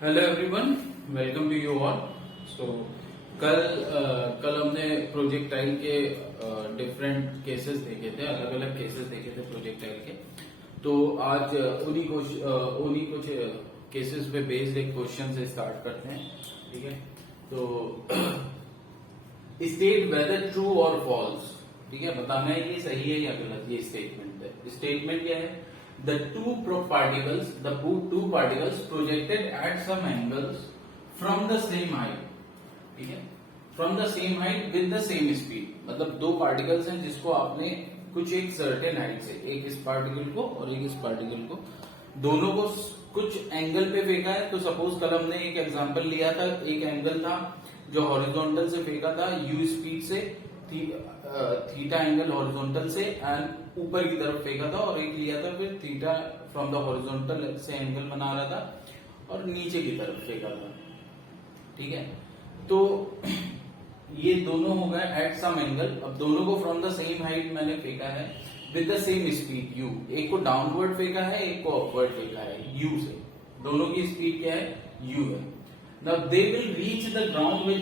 Hello everyone, welcome to you all. So कल हमने projectile के डिफरेंट केसेस देखे थे, अलग अलग केसेस देखे थे प्रोजेक्टाइल के। तो आज उन्हीं कुछ केसेस पे बेस्ड एक क्वेश्चन से स्टार्ट करते हैं। ठीक है, तो स्टेट वेदर ट्रू और फॉल्स। ठीक है, बताना है कि सही है या गलत। ये स्टेटमेंट है। स्टेटमेंट क्या है? The two particles projected at some angles from the same height, ठीक है, from the same height with the same speed। मतलब दो पार्टिकल्स हैं जिसको आपने कुछ एक सर्टेन हाइट से, एक इस पार्टिकल को और एक इस पार्टिकल को, दोनों को कुछ एंगल पे फेंका है। तो सपोज कल हमने एक एग्जांपल लिया था, एक एंगल था जो हॉरिजॉन्टल से फेंका था u स्पीड से, थीटा एंगल हॉरिजॉन्टल से एंड ऊपर की तरफ फेंका था, और एक लिया था फिर थीटा फ्रॉम द हॉरिजॉन्टल से एंगल बना रहा था और नीचे की तरफ फेंका था। ठीक है, तो ये दोनों हो गए एट सम एंगल। अब दोनों को फ्रॉम द सेम हाइट मैंने फेंका है with the same speed u। एक को डाउनवर्ड फेंका है, एक को अपवर्ड फेंका है u से। दोनों की स्पीड क्या है? u है। Now they will reach the ground with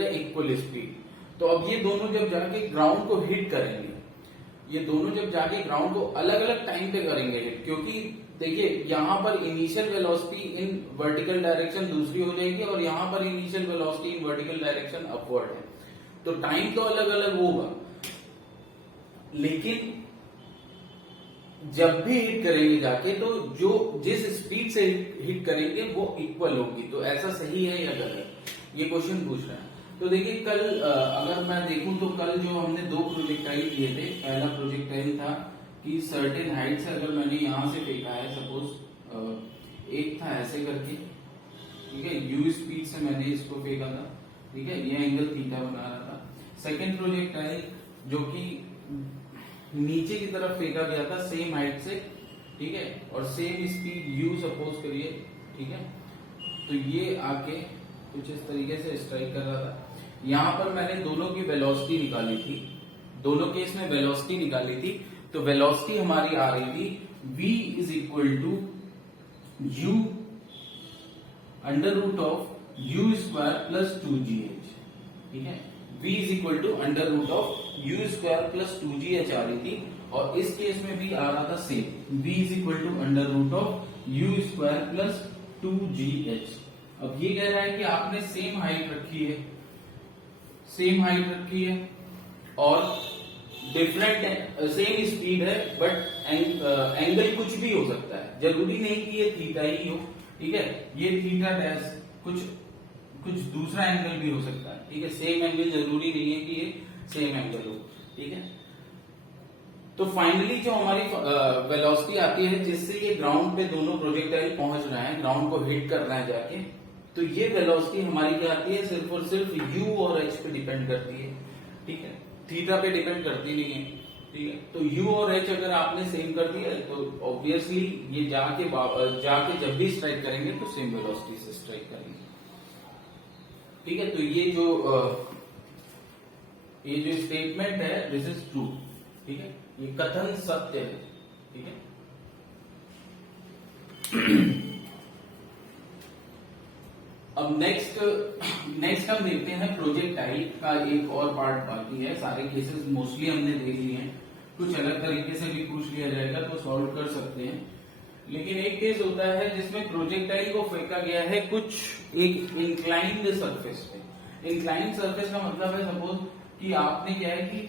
the equal speed. तो अब ये दोनों जब जाके ग्राउंड को हिट करेंगे, ये दोनों जब जाके ग्राउंड को अलग अलग टाइम पे करेंगे हिट, क्योंकि देखिए यहां पर initial velocity in vertical direction दूसरी हो जाएगी और यहां पर initial velocity in vertical direction upward है। तो टाइम तो अलग अलग होगा, लेकिन जब भी हिट करेंगे जाके तो जो जिस स्पीड से हिट करेंगे वो इक्वल होगी। तो ऐसा सही है या गलत, ये क्वेश्चन पूछ रहा है। तो देखिए कल अगर मैं देखूं तो कल जो हमने दो प्रोजेक्टाइल किए थे, पहला प्रोजेक्टाइल था कि सर्टेन हाइट से अगर मैंने यहां से फेंका है, सपोज एक था ऐसे करके, ठीक है, u स्पीड से मैंने इसको फेंका था, ठीक है, ये एंगल थीटा बना रहा था। सेकेंड प्रोजेक्टाइल जो कि नीचे की तरफ फेंका गया था सेम हाइट से, ठीक है, और सेम स्पीड u सपोज करिए, ठीक है, तो ये आके कुछ इस तरीके से स्ट्राइक कर रहा था। यहां पर मैंने दोनों की वेलोसिटी निकाली थी, दोनों केस में वेलोसिटी निकाली थी। तो वेलोसिटी हमारी आ रही थी v is equal to u under root of u square plus 2gh। ठीक है, v is equal to under root of u square plus 2gh आ रही थी, और इस केस में भी आ रहा था same, v is equal to under root of u square plus 2gh। अब ये कह रहा है कि आपने सेम हाइट रखी है, सेम हाइट रखी है और डिफरेंट सेम स्पीड है, बट एंगल कुछ भी हो सकता है, जरूरी नहीं कि ये थीटा ही हो। ठीक है, ये थीटा डैश कुछ दूसरा एंगल भी हो सकता है। ठीक है, सेम एंगल जरूरी नहीं है कि ये सेम एंगल हो। ठीक है, तो फाइनली जो हमारी वेलोसिटी आती है जिससे ये ग्राउंड पे दोनों प्रोजेक्टाइल पहुंच रहे हैं, ग्राउंड को हिट कर रहे हैं जाके, तो ये वेलोसिटी हमारी क्या आती है? सिर्फ और सिर्फ u और h पे डिपेंड करती है। ठीक है, थीटा पे डिपेंड करती नहीं है। ठीक है, तो u और h अगर आपने सेम कर दिया तो ऑब्वियसली ये जाके जब भी स्ट्राइक करेंगे तो सेम वेलोसिटी से स्ट्राइक करेंगे। ठीक है, तो ये जो स्टेटमेंट है दिस इज ट्रू। ठीक है, ये कथन सत्य है। ठीक है, अब नेक्स्ट हम देखते हैं प्रोजेक्टाइल का एक और पार्ट बाकी है। सारे केसेस मोस्टली हमने देख लिए हैं, कुछ अलग तरीके से भी पूछ लिया जाएगा तो सॉल्व कर सकते हैं। लेकिन एक केस होता है जिसमें प्रोजेक्टाइल को फेंका गया है कुछ एक इंक्लाइंड सरफेस पे। इंक्लाइंड सरफेस का मतलब है सपोज कि आपने क्या है कि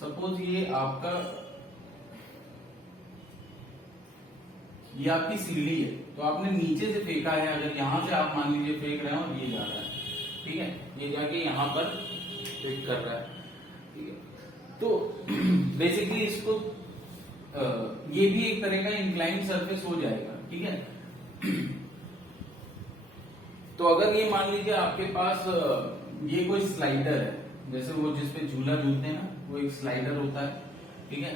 सपोज ये आपकी सीढ़ी है, तो आपने नीचे से फेंका है। अगर यहां से आप मान लीजिए फेंक रहे हैं और ये जा रहा है, ठीक है, ये जाके यहां पर फेंक कर रहा है। ठीक है, तो बेसिकली इसको ये भी एक तरह का इंक्लाइंड सरफेस हो जाएगा। ठीक है, तो अगर ये मान लीजिए आपके पास ये कोई स्लाइडर है, जैसे वो जिसपे झूला झूलते हैं ना, वो एक स्लाइडर होता है। ठीक है,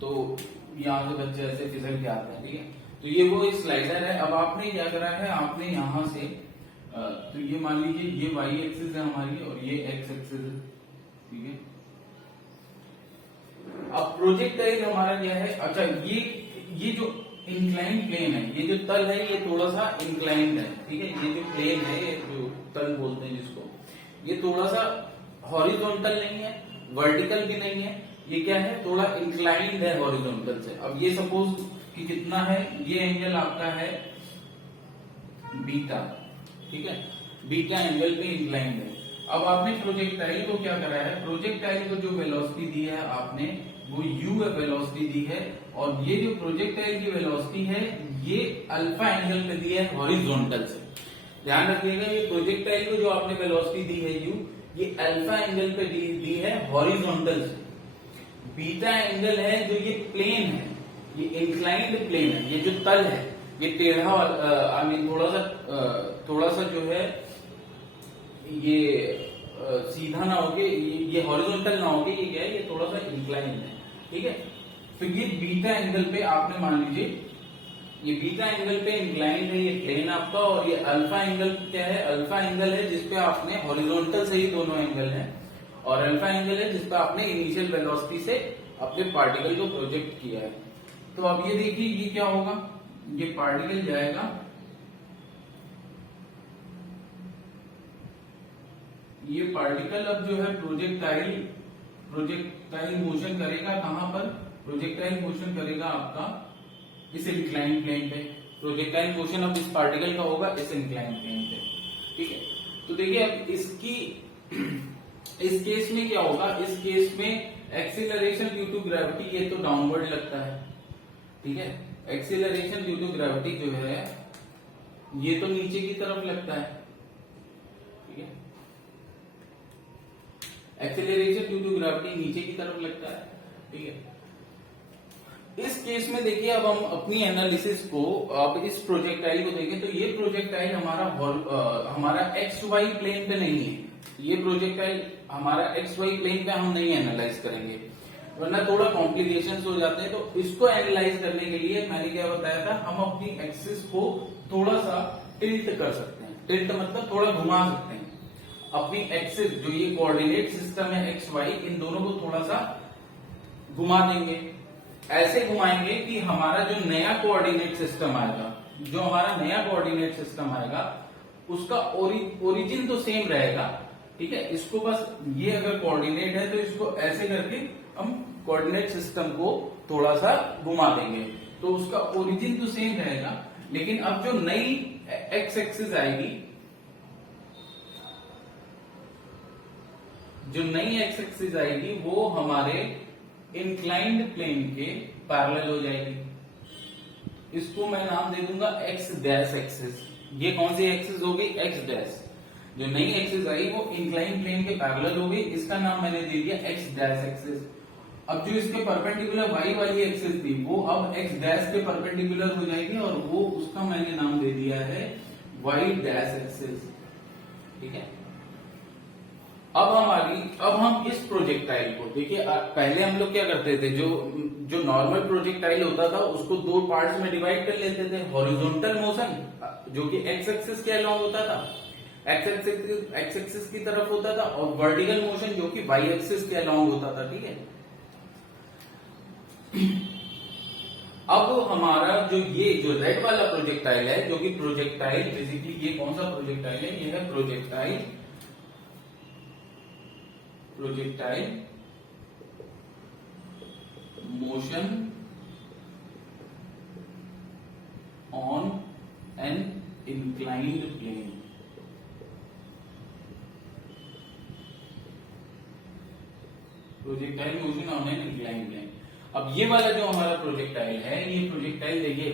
तो यहाँ से बच्चे ऐसे फिसल के आते हैं। ठीक है, तो ये वो एक स्लाइडर है। अब आपने क्या करा है, आपने यहां से तो ये मान लीजिए ये y एक्सिस है हमारी और ये x एक्सिस है। ठीक है, अब प्रोजेक्टाइल हमारा क्या है? अच्छा, ये जो इंक्लाइन प्लेन है, ये जो तल है ये थोड़ा सा इंक्लाइंड है, ठीक है। ये जो प्लेन है, ये जो तल बोलते हैं जिसको, ये थोड़ा सा हॉरिजॉन्टल नहीं है, वर्टिकल भी नहीं है, ये क्या है, थोड़ा इंक्लाइंड है हॉरिजॉन्टल से। अब ये सपोज कि कितना है, ये एंगल आपका है बीटा, ठीक है, बीटा एंगल पे इंक्लाइंड है। अब आपने प्रोजेक्टाइल को क्या करा है, प्रोजेक्टाइल को जो वेलोसिटी दी है आपने, वो u वेलोसिटी दी है, और ये जो प्रोजेक्टाइल की वेलोसिटी है ये अल्फा एंगल पे दी है हॉरिजॉन्टल से। ध्यान रखिएगा, ये प्रोजेक्टाइल को जो आपने वेलोसिटी दी है u, ये अल्फा एंगल पे दी है हॉरिजॉन्टल से। बीटा एंगल है जो ये प्लेन है, ये इंक्लाइंड प्लेन है, ये जो तल है ये टेढ़ा, आई मीन थोड़ा सा जो है ये सीधा ना होके, ये हॉरिजॉन्टल ना होके, ये क्या है, ये थोड़ा सा इंक्लाइन है, ठीक है। फिर ये बीटा एंगल पे आपने मान लीजिए, ये बीटा एंगल पे इंक्लाइंड है, ये प्लेन आपका, और ये अल्फा एंगल क्या है, अल्फा एंगल है जिसपे आपने हॉरिजॉन्टल से ही दोनों एंगल है, और अल्फा एंगल है जिसपे आपने इनिशियल वेलोसिटी से अपने पार्टिकल को प्रोजेक्ट किया है। तो अब ये देखिए ये क्या होगा, ये पार्टिकल जाएगा, ये पार्टिकल अब जो है प्रोजेक्टाइल मोशन करेगा कहां पर, प्रोजेक्टाइल मोशन करेगा आपका इस इंक्लाइन प्लेन पे। प्रोजेक्टाइल मोशन अब इस पार्टिकल का होगा इस इंक्लाइन प्लेन पे, ठीक है। तो देखिए अब इस केस में क्या होगा, इस केस में एक्सीलरेशन ड्यू टू ग्रेविटी, ये तो डाउनवर्ड लगता है, ठीक है। एक्सीलरेशन ड्यू टू ग्रेविटी जो है ये तो नीचे की तरफ लगता है, ठीक है। एक्सीलरेशन ड्यू टू ग्रेविटी नीचे की तरफ लगता है, ठीक है। इस केस में देखिए अब हम अपनी एनालिसिस को, अब इस प्रोजेक्टाइल को देखें, तो ये प्रोजेक्टाइल हमारा एक्स वाई प्लेन पे नहीं है, ये प्रोजेक्टाइल हमारा एक्स वाई प्लेन पे हम नहीं एनालाइज करेंगे, वरना थोड़ा कॉम्प्लिकेशंस हो जाते हैं। तो इसको एनालाइज करने के लिए मैंने क्या बताया था, हम अपनी एक्सिस को थोड़ा सा टिल्ट कर सकते हैं, टिल्ट मतलब थोड़ा घुमा सकते हैं। अपनी एक्सिस जो ये कोऑर्डिनेट सिस्टम है एक्स वाई, इन दोनों को थोड़ा सा घुमा देंगे, ऐसे घुमाएंगे कि हमारा जो नया कोऑर्डिनेट सिस्टम आएगा, जो हमारा नया कोऑर्डिनेट सिस्टम आएगा उसका ओरिजिन तो सेम रहेगा, ठीक है। इसको बस, ये अगर कोऑर्डिनेट है तो इसको ऐसे करके हम कोऑर्डिनेट सिस्टम को थोड़ा सा घुमा देंगे, तो उसका ओरिजिन तो सेम रहेगा, लेकिन अब जो नई एक्स एक्सिस आएगी, जो नई एक्स एक्सिस आएगी वो हमारे इंक्लाइंड प्लेन के पैरेलल हो जाएगी। इसको मैं नाम दे दूंगा एक्स डैश एक्सिस। ये कौन सी एक्सिस होगी, एक्स डैश। जो नई एक्सिस आई वो इंक्लाइंड प्लेन के पैरेलल होगी, इसका नाम मैंने दे दिया एक्स डैश एक्सिस। अब जो इसके परपेंडिकुलर वाई वाली एक्सिस थी वो अब एक्स डैश के परपेंडिकुलर हो जाएगी, और वो उसका मैंने नाम दे दिया है वाई डैश एक्सिस, ठीक है। अब हम इस प्रोजेक्टाइल को देखिए, पहले हम लोग क्या करते थे, जो नॉर्मल प्रोजेक्टाइल होता था उसको दो पार्ट्स में डिवाइड कर लेते थे। हॉरिजॉन्टल मोशन जो कि एक्स एक्सिस के अलोंग होता था, एक्स एक्सिस की तरफ होता था, और वर्टिकल मोशन जो कि वाई एक्सिस के अलोंग होता था, ठीक है। अब हमारा जो रेड वाला प्रोजेक्टाइल है, जो कि प्रोजेक्टाइल बेसिकली ये कौन सा प्रोजेक्टाइल है, ये है projectile motion on an inclined plane. Projectile motion on an inclined plane. अब ये वाला जो हमारा प्रोजेक्टाइल है, ये प्रोजेक्टाइल देखिए,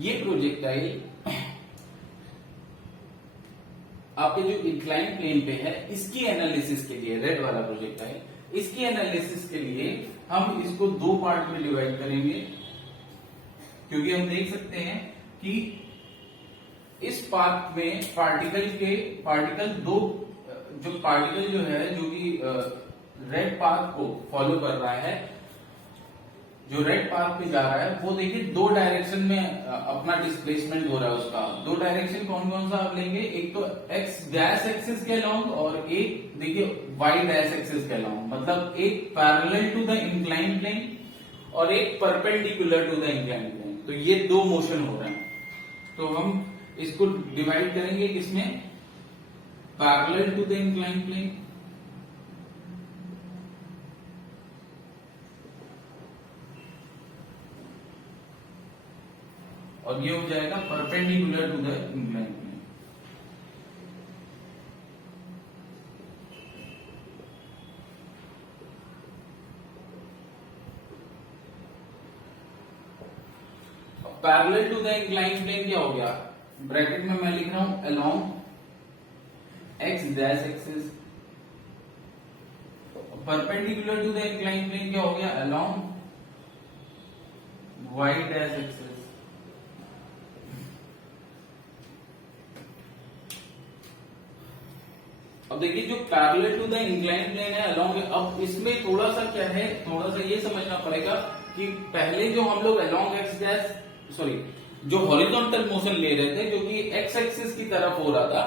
ये प्रोजेक्टाइल आपके जो इंक्लाइन प्लेन पे है, इसकी एनालिसिस के लिए, रेड वाला प्रोजेक्टाइल, इसकी एनालिसिस के लिए हम इसको दो पार्ट में डिवाइड करेंगे, क्योंकि हम देख सकते हैं कि इस पार्ट में पार्टिकल जो है जो कि रेड पाथ को फॉलो कर रहा है, जो रेड पाथ पे जा रहा है, वो देखिए दो डायरेक्शन में अपना डिस्प्लेसमेंट हो रहा है उसका। दो डायरेक्शन कौन कौन सा आप लेंगे, एक तो एक्स डैश एक्सिस के अलोंग, और एक देखिए वाई डैश एक्सिस के अलोंग, मतलब एक parallel to the incline plane और एक perpendicular to the inclined plane. तो ये दो मोशन हो रहे हैं। तो हम इसको डिवाइड करेंगे किसमें, parallel to the inclined plane और ये हो जाएगा perpendicular to the inclined plane. Parallel to the inclined plane क्या हो गया, ब्रैकेट में मैं लिख रहा हूं along x dash axis, perpendicular to the inclined plane क्या हो गया, अलोंग वाई डैश एक्सिस। अब देखिए जो parallel to the inclined plane है अलोंग, अब इसमें थोड़ा सा क्या है, थोड़ा सा ये समझना पड़ेगा कि पहले जो हम लोग अलोंग एक्स डैश जो हॉरिजॉन्टल मोशन ले रहे थे जो कि एक्स एक्सिस की तरफ हो रहा था,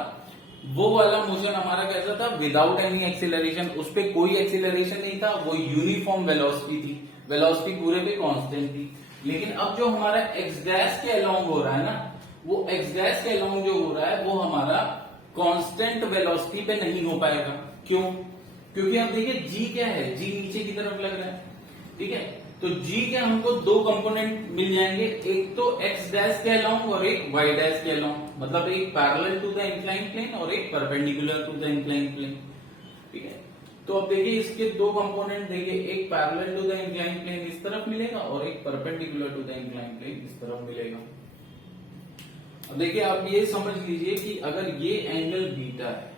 वो वाला मोशन हमारा कैसा था, विदाउट एनी एक्सीलरेशन, उस पर कोई एक्सीलरेशन नहीं था, वो यूनिफॉर्म वेलोसिटी थी, वेलोसिटी पूरे पे कांस्टेंट थी। लेकिन अब जो हमारा एक्स डैश के अलोंग हो रहा है ना, वो एक्स डैश के अलोंग जो हो रहा है वो हमारा कांस्टेंट वेलोसिटी पे नहीं हो पाएगा। क्यों, क्योंकि अब देखिए जी क्या है, जी नीचे की तरफ लग रहा है, ठीक है। तो जी के हमको दो कंपोनेंट मिल जाएंगे, एक तो एक्स डैश के अलोंग और एक वाई डैश के अलोंग, मतलब एक parallel to the inclined plane और एक perpendicular to the inclined plane, ठीक है। तो अब देखिए इसके दो कंपोनेंट देखिए, एक parallel to the inclined plane इस तरफ मिलेगा और एक perpendicular to the inclined plane इस तरफ मिलेगा। अब देखिए आप ये समझ लीजिए कि अगर ये एंगल बीटा है,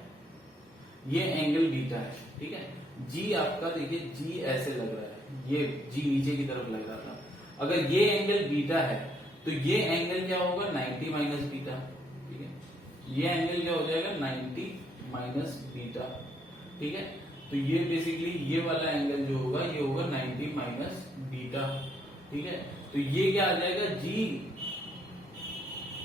ये एंगल बीटा है, ठीक है, जी आपका देखिए जी ऐसे लग रहा है, ये जी नीचे की तरफ लग रहा था, अगर ये एंगल बीटा है तो ये एंगल क्या होगा, 90 माइनस बीटा, ठीक है, ये एंगल क्या हो जाएगा 90 माइनस बीटा, ठीक है। तो ये बेसिकली ये वाला एंगल जो होगा ये होगा 90 माइनस बीटा, ठीक है। तो ये क्या आ जाएगा, जी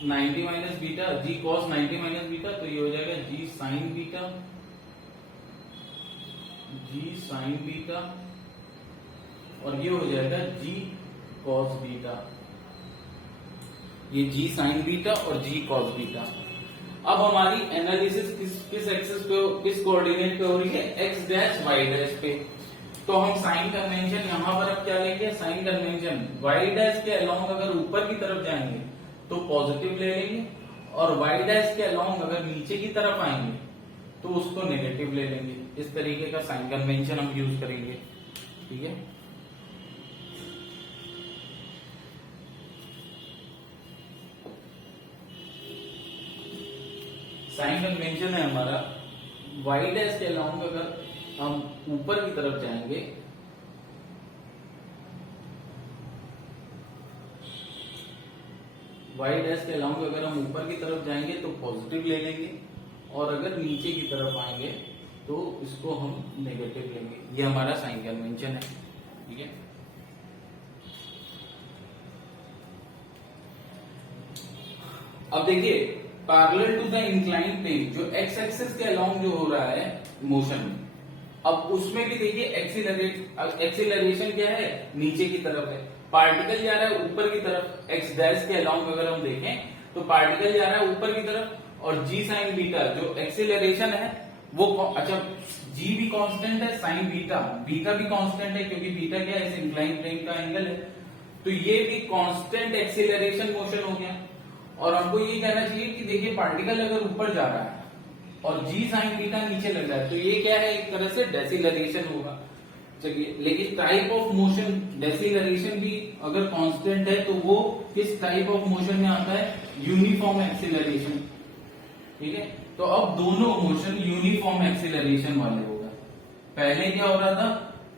90 माइनस बीटा, जी कॉस 90 माइनस बीटा, तो ये हो जाएगा जी साइन बीटा, जी साइन बीटा, और ये हो जाएगा जी कॉस बीटा, ये जी साइन बीटा और जी कॉस बीटा। अब हमारी एनालिसिस किस एक्सिस पे, किस कोऑर्डिनेट पे हो रही है, एक्स डैश वाई डैश पे। तो हम साइन कन्वेंशन यहां पर अब क्या लेंगे, साइन कन्वेंशन वाई डैश के अलोंग अगर ऊपर की तरफ जाएंगे तो पॉजिटिव ले लेंगे, और वाई डैश के अलोंग अगर नीचे की तरफ आएंगे तो उसको नेगेटिव ले लेंगे। इस तरीके का साइन कन्वेंशन हम यूज करेंगे, ठीक है। साइन कन्वेंशन है हमारा, वाई डैश के अलोंग अगर हम ऊपर की तरफ जाएंगे वाई डैश के अलोंग अगर हम ऊपर की तरफ जाएंगे तो पॉजिटिव ले लेंगे, और अगर नीचे की तरफ आएंगे तो इसको हम नेगेटिव लेंगे। ये हमारा साइन कन्वेंशन है, ठीक है। अब देखिए parallel to the inclined plane जो एक्स एक्सिस के अलोंग जो हो रहा है मोशन, अब उसमें भी देखिए एक्सीलरेशन क्या है, नीचे की तरफ है, पार्टिकल जा रहा है ऊपर की तरफ, एक्स डैश के अलोंग अगर हम देखें तो पार्टिकल जा रहा है ऊपर की तरफ, और जी साइन बीटा जो एक्सीलरेशन है वो, अच्छा जी भी कांस्टेंट है, साइन बीटा बीटा भी कांस्टेंट है, क्योंकि बीटा क्या है, इस इंक्लाइंड प्लेन का एंगल है, तो ये भी कांस्टेंट एक्सीलरेशन मोशन हो गया। और हमको ये कहना चाहिए कि देखिए पार्टिकल अगर ऊपर जा रहा है और जी साइन बीटा नीचे लग रहा है तो ये क्या है, एक तरह से डेसिलरेशन होगा। चलिए, लेकिन टाइप ऑफ मोशन, डेसिलरेशन भी अगर कांस्टेंट है तो वो किस टाइप ऑफ मोशन में आता है, यूनिफॉर्म एक्सीलरेशन, ठीक है। तो अब दोनों मोशन यूनिफॉर्म एक्सीलरेशन वाले होगा। पहले क्या हो रहा था,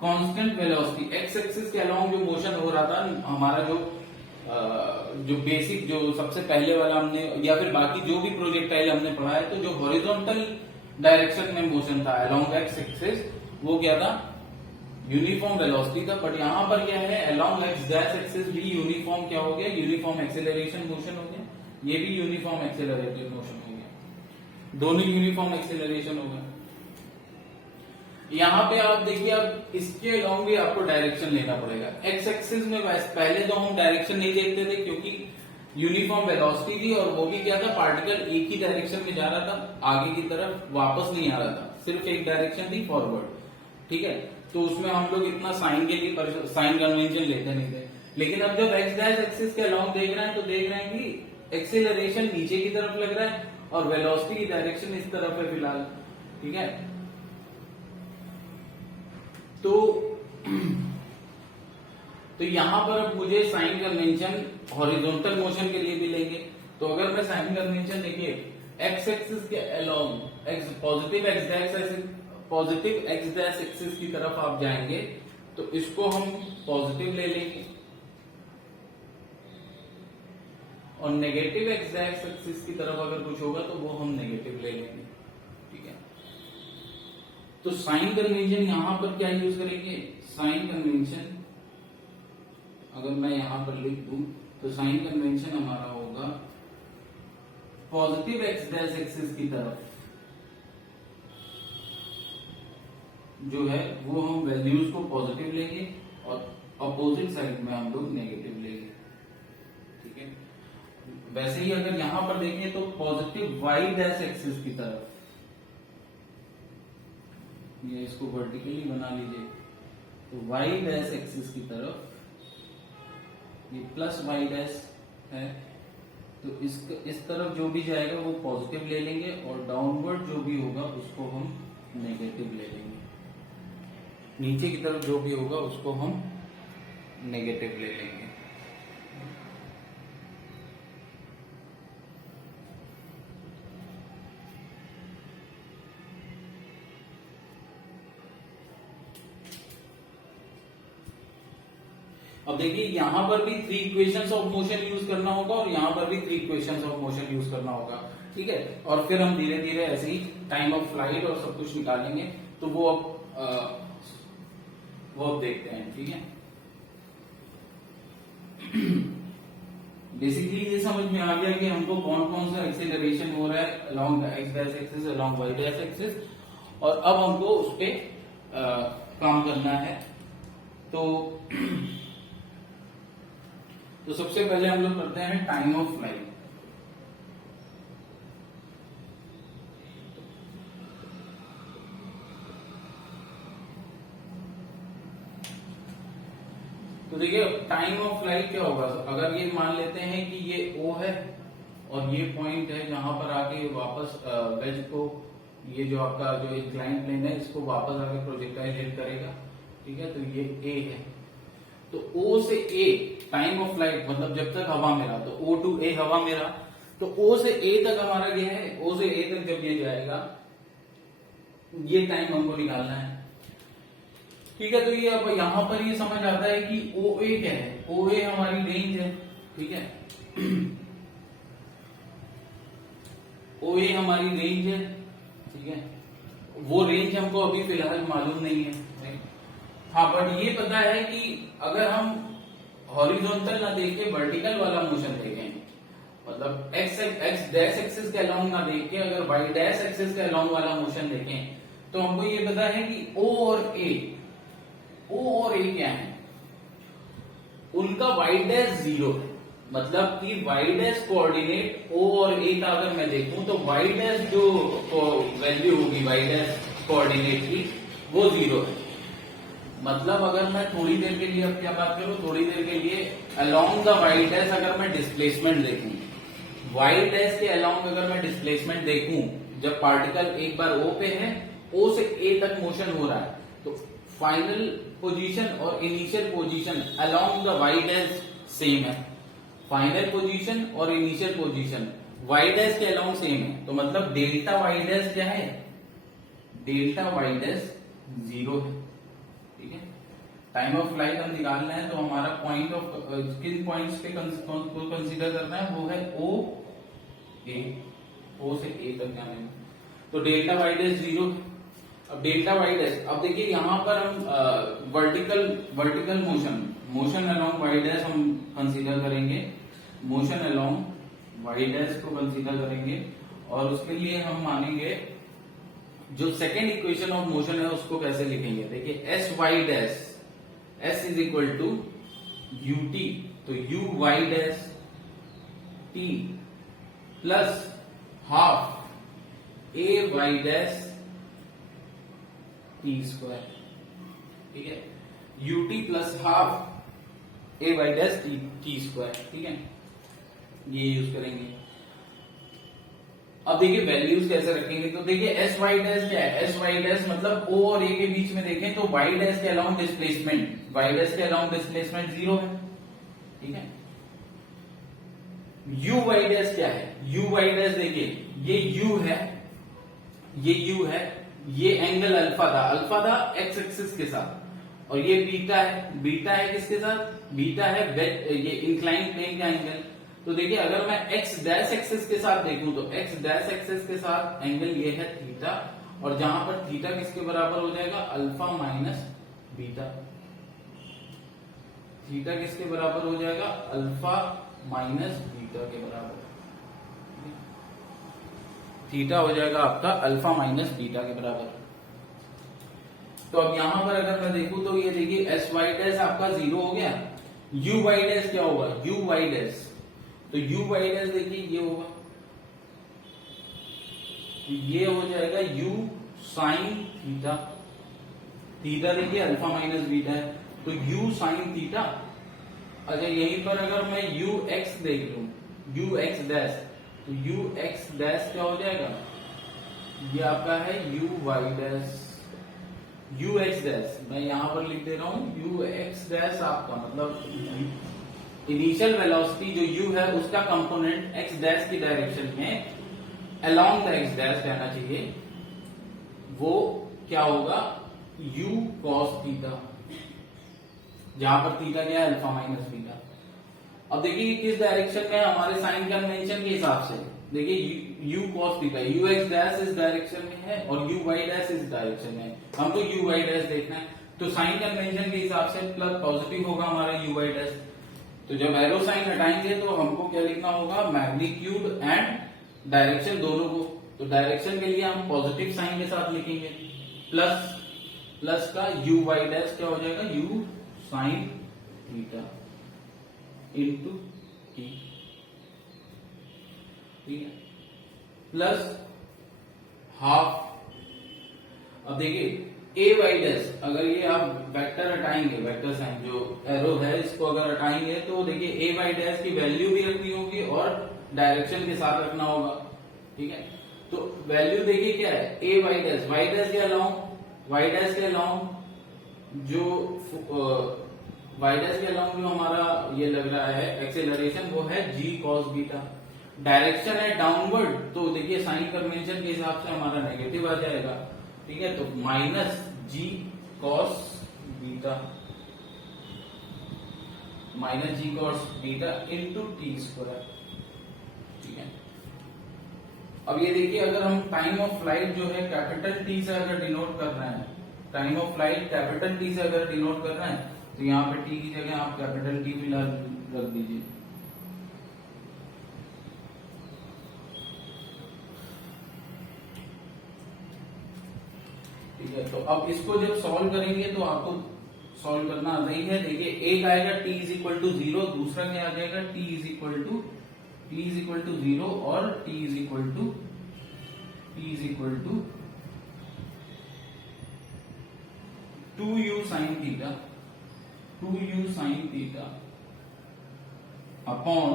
कांस्टेंट वेलोसिटी, एक्स एक्सिस के अलोंग जो मोशन हो रहा था हमारा, जो बेसिक जो सबसे पहले वाला हमने, या फिर बाकी जो भी प्रोजेक्टाइल हमने पढ़ा है, तो जो हॉरिजॉन्टल डायरेक्शन में मोशन था अलोंग एक्स एक्सिस, वो क्या था, यूनिफॉर्म वेलोसिटी था। बट यहां पर क्या है, अलोंग एक्स डैश एक्सिस भी यूनिफॉर्म क्या हो गया, यूनिफॉर्म एक्सेलरेशन मोशन हो गया, ये भी यूनिफॉर्म एक्सेलरेटेड मोशन हो गया, दोनों यूनिफॉर्म एक्सेलरेशन हो गया। यहाँ पे आप देखिए, अब इसके अलोंग भी आपको डायरेक्शन लेना पड़ेगा। एक्स एक्सिस में पहले तो हम डायरेक्शन नहीं देखते थे क्योंकि यूनिफॉर्म वेलोसिटी थी, और वो भी क्या था, पार्टिकल एक ही डायरेक्शन में जा रहा था, आगे की तरफ वापस नहीं आ रहा था, सिर्फ एक डायरेक्शन थी, फॉरवर्ड। ठीक है, तो उसमें हम लोग इतना साइन के लिए साइन कन्वेंशन लेते नहीं थे। लेकिन अब जब एक्स डैश एक्सिस के अलोंग देख रहे हैं तो देख रहे हैं कि एक्सेलरेशन नीचे की तरफ लग रहा है और वेलोसिटी की डायरेक्शन इस तरफ है फिलहाल। ठीक है, तो यहां पर अब मुझे साइन कन्वेंशन हॉरिजॉन्टल मोशन के लिए भी लेंगे। तो अगर मैं साइन कन्वेंशन देखिए, एक्स एक्सिस के along x positive x dash axis की तरफ आप जाएंगे तो इसको हम पॉजिटिव ले लेंगे, और नेगेटिव एक्स डैश एक्सिस की तरफ अगर कुछ होगा तो वो हम नेगेटिव ले लेंगे। ठीक है, तो साइन कन्वेंशन यहां पर क्या यूज करेंगे, साइन कन्वेंशन अगर मैं यहां पर लिख दूं तो साइन कन्वेंशन हमारा होगा पॉजिटिव एक्स डैश एक्सिस की तरफ जो है वो हम वैल्यूज को पॉजिटिव लेंगे और अपोजिट साइड में हम लोग नेगेटिव लेंगे। ठीक है, वैसे ही अगर यहां पर देखें तो पॉजिटिव वाई डैश एक्सिस की तरफ, ये इसको वर्टिकली बना लीजिए, तो वाई डैश एक्सिस की तरफ ये प्लस वाई डैश है, तो इस तरफ जो भी जाएगा वो पॉजिटिव ले लेंगे और डाउनवर्ड जो भी होगा उसको हम नेगेटिव ले लेंगे। नीचे की तरफ जो भी होगा उसको हम नेगेटिव ले लेंगे। अब देखिए, यहां पर भी 3 इक्वेशंस ऑफ मोशन यूज करना होगा और यहां पर भी 3 इक्वेशंस ऑफ मोशन यूज करना होगा। ठीक है, और फिर हम धीरे धीरे ऐसे ही टाइम ऑफ फ्लाइट और सब कुछ निकालेंगे, तो वो अब देखते हैं। ठीक है, बेसिकली ये समझ में आ गया कि हमको कौन कौन सा एक्सेलरेशन हो रहा है along x dash axis, along y dash axis, और अब हमको उस पर काम करना है। तो सबसे पहले हम लोग करते हैं टाइम ऑफ फ्लाइट। तो देखिए, टाइम ऑफ फ्लाइट क्या होगा, अगर ये मान लेते हैं कि ये O है और ये पॉइंट है जहां पर आके वापस वेज को, ये जो आपका जो इंक्लाइन प्लेन है इसको वापस आके प्रोजेक्टाइल हिट करेगा। ठीक है, तो ये A है, तो O से A टाइम ऑफ फ्लाइट मतलब जब तक हवा में रहा, तो O to A हवा में रहा, तो O से A तक हमारा क्या है, O से A तक जब ये जाएगा ये टाइम हमको निकालना है। ठीक है, तो ये अब यहां पर ये समझ आता है कि OA क्या है, OA हमारी रेंज है। ठीक है, OA हमारी रेंज है। ठीक है, वो रेंज हमको अभी फिलहाल मालूम नहीं है। हाँ, बट ये पता है कि अगर हम हॉरिजॉन्टल ना देख के वर्टिकल वाला मोशन देखें, मतलब एक्स डैश एक्सिस के अलोंग ना देख के अगर वाई डैश एक्सिस के अलोंग वाला मोशन देखें, तो हमको ये पता है कि O और A क्या है, उनका वाई डैश 0 है। मतलब कि वाई डैश कोऑर्डिनेट O और A का अगर मैं देखूं तो वाई डैश जो वैल्यू होगी वाई डैश कोऑर्डिनेट की वो 0 है। मतलब अगर मैं थोड़ी देर के लिए, अब क्या बात करूं, थोड़ी देर के लिए अलोंग द वाई डैश अगर मैं डिस्प्लेसमेंट देखूं, वाई डैश के अलोंग अगर मैं डिस्प्लेसमेंट देखूं, जब पार्टिकल एक बार O पे है, O से A तक मोशन हो रहा है, तो फाइनल पोजीशन और initial position along the y dash same है। फाइनल पोजीशन और इनिशियल पोजीशन वाई डैश के अलोंग सेम है, तो मतलब डेल्टा वाई डैश क्या है, डेल्टा वाई डैश 0 है। ठीक है, टाइम ऑफ फ्लाइट हम निकालना है, तो हमारा पॉइंट ऑफ किन पॉइंट्स पे कंसीडर करना है, वो है O से A तक जाने में, तो डेल्टा वाई डैश 0। अब डेल्टा वाई डैश, अब देखिए यहां पर हम vertical motion along y dash हम कंसीडर करेंगे, मोशन अलोंग वाई डैश को कंसीडर करेंगे, और उसके लिए हम मानेंगे जो सेकेंड इक्वेशन ऑफ मोशन है उसको कैसे लिखेंगे, देखिए S Y dash, S is equal to U T, तो U Y dash T plus half ए वाई डैश टी स्क्वायर, ठीक है, यू टी प्लस हाफ ए वाई डैश टी स्क्वायर, ठीक है, ये यूज करेंगे। अब देखिए वैल्यूज कैसे रखेंगे, तो देखिए एस वाई डैश क्या है, एस वाई डैश मतलब ओ और ए के बीच में देखें तो वाई डैश के अलाउंग डिस्प्लेसमेंट, वाई डैश के अलाउंग डिस्प्लेसमेंट 0 है, ठीक है। यू वाई डैश क्या है, यू वाई डैश देखिए ये यू है, ये यू है, ये एंगल अल्फा था एक्स एक्सिस के साथ, और ये बीटा है, बीटा है किसके साथ, बीटा है ये इंक्लाइन प्लेन का एंगल। तो देखिए अगर मैं एक्स डैश एक्सिस के साथ देखूं तो एक्स डैश एक्सिस के साथ एंगल ये है थीटा, और जहां पर थीटा किसके बराबर हो जाएगा, अल्फा माइनस बीटा, थीटा किसके बराबर हो जाएगा, अल्फा माइनस बीटा के बराबर, थीटा हो जाएगा आपका अल्फा माइनस बीटा के बराबर। तो अब यहां पर अगर मैं देखूं तो ये देखिए एस वाई डैश आपका 0 हो गया, यू वाई डैश क्या होगा, यू वाई डैश, तो यू वाई डैश देखिए ये होगा, तो ये हो जाएगा यू साइन थीटा, थीटा देखिए अल्फा माइनस बीटा है, तो यू साइन थीटा। अच्छा यहीं पर अगर मैं यू एक्स देख लू, यू एक्स डैश, तो यू एक्स डैश क्या हो जाएगा, ये आपका है u Y dash, u x dash मैं यहां पर लिख दे रहा हूं, यू एक्स डैश आपका मतलब इनिशियल वेलोसिटी जो u है उसका कंपोनेंट x डैश की डायरेक्शन में अलोंग द x डैश रहना चाहिए, वो क्या होगा u cos थीटा, जहां पर थीटा क्या है अल्फा माइनस बीटा। अब देखिए किस डायरेक्शन में हमारे साइन कन्वेंशन के हिसाब से, देखिए u cos theta, u x dash इस डायरेक्शन में है और u y डैश इस डायरेक्शन में है, हमको u y डैश देखना है, तो साइन कन्वेंशन के हिसाब से प्लस पॉजिटिव होगा हमारा u y डैश। तो जब एरो साइन हटाएंगे तो हमको क्या लिखना होगा, मैग्नीट्यूड एंड डायरेक्शन दोनों को, तो डायरेक्शन के लिए हम पॉजिटिव साइन के साथ लिखेंगे, प्लस प्लस का यू वाई डैश क्या हो जाएगा, you sine theta into t, ठीक है, प्लस हाफ। अब देखिए ए वाई डैश, अगर ये आप वेक्टर हटाएंगे, वेक्टर साइन जो एरो है इसको अगर हटाएंगे तो देखिए ए वाई डैश की वैल्यू भी रखनी होगी और डायरेक्शन के साथ रखना होगा, ठीक है। तो वैल्यू देखिए क्या है, ए वाई डैश, वाई डैश के अलाउंग, वाई डैश के अलाउंग जो वाई डैश के अलाउंग जो हमारा ये लग रहा है एक्सेलरेशन वो है जी कॉस बीटा, डायरेक्शन है डाउनवर्ड, तो देखिए साइन कन्वेंशन के हिसाब से हमारा नेगेटिव आ जाएगा, ठीक है, तो माइनस जी कॉस बीटा, माइनस जी cos beta into T square, ठीक है। अब ये देखिए अगर हम टाइम ऑफ फ्लाइट जो है कैपिटल टी से अगर डिनोट कर रहे हैं, time of flight capital T से अगर डिनोट कर रहे हैं तो यहाँ पे टी की जगह आप कैपिटल टी फिलहाल रख दीजिए, ठीक है। तो अब इसको जब सॉल्व करेंगे तो आपको सॉल्व करना आता ही है, देखिए एक आएगा t इज इक्वल टू 0, दूसरा क्या आ जाएगा t इज इक्वल टू 0 और t is equal to 2u sine theta, 2u sine theta upon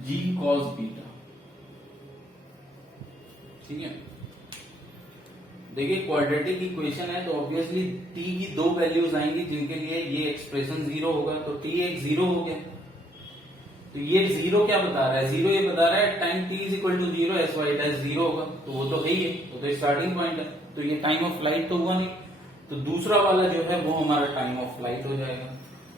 g cos beta, ठीक है। देखिए क्वाड्रेटिक इक्वेशन है तो ऑब्वियसली t की दो वैल्यूज आएंगी जिनके लिए ये एक्सप्रेशन 0 होगा, तो t एक 0 हो गया, तो ये 0 क्या बता रहा है, 0 ये बता रहा है time t is equal to 0 s Y dash 0 होगा, तो वो तो है ही है, वो तो स्टार्टिंग पॉइंट है, तो ये टाइम ऑफ फ्लाइट तो हुआ नहीं, तो दूसरा वाला जो है वो हमारा टाइम ऑफ फ्लाइट हो जाएगा।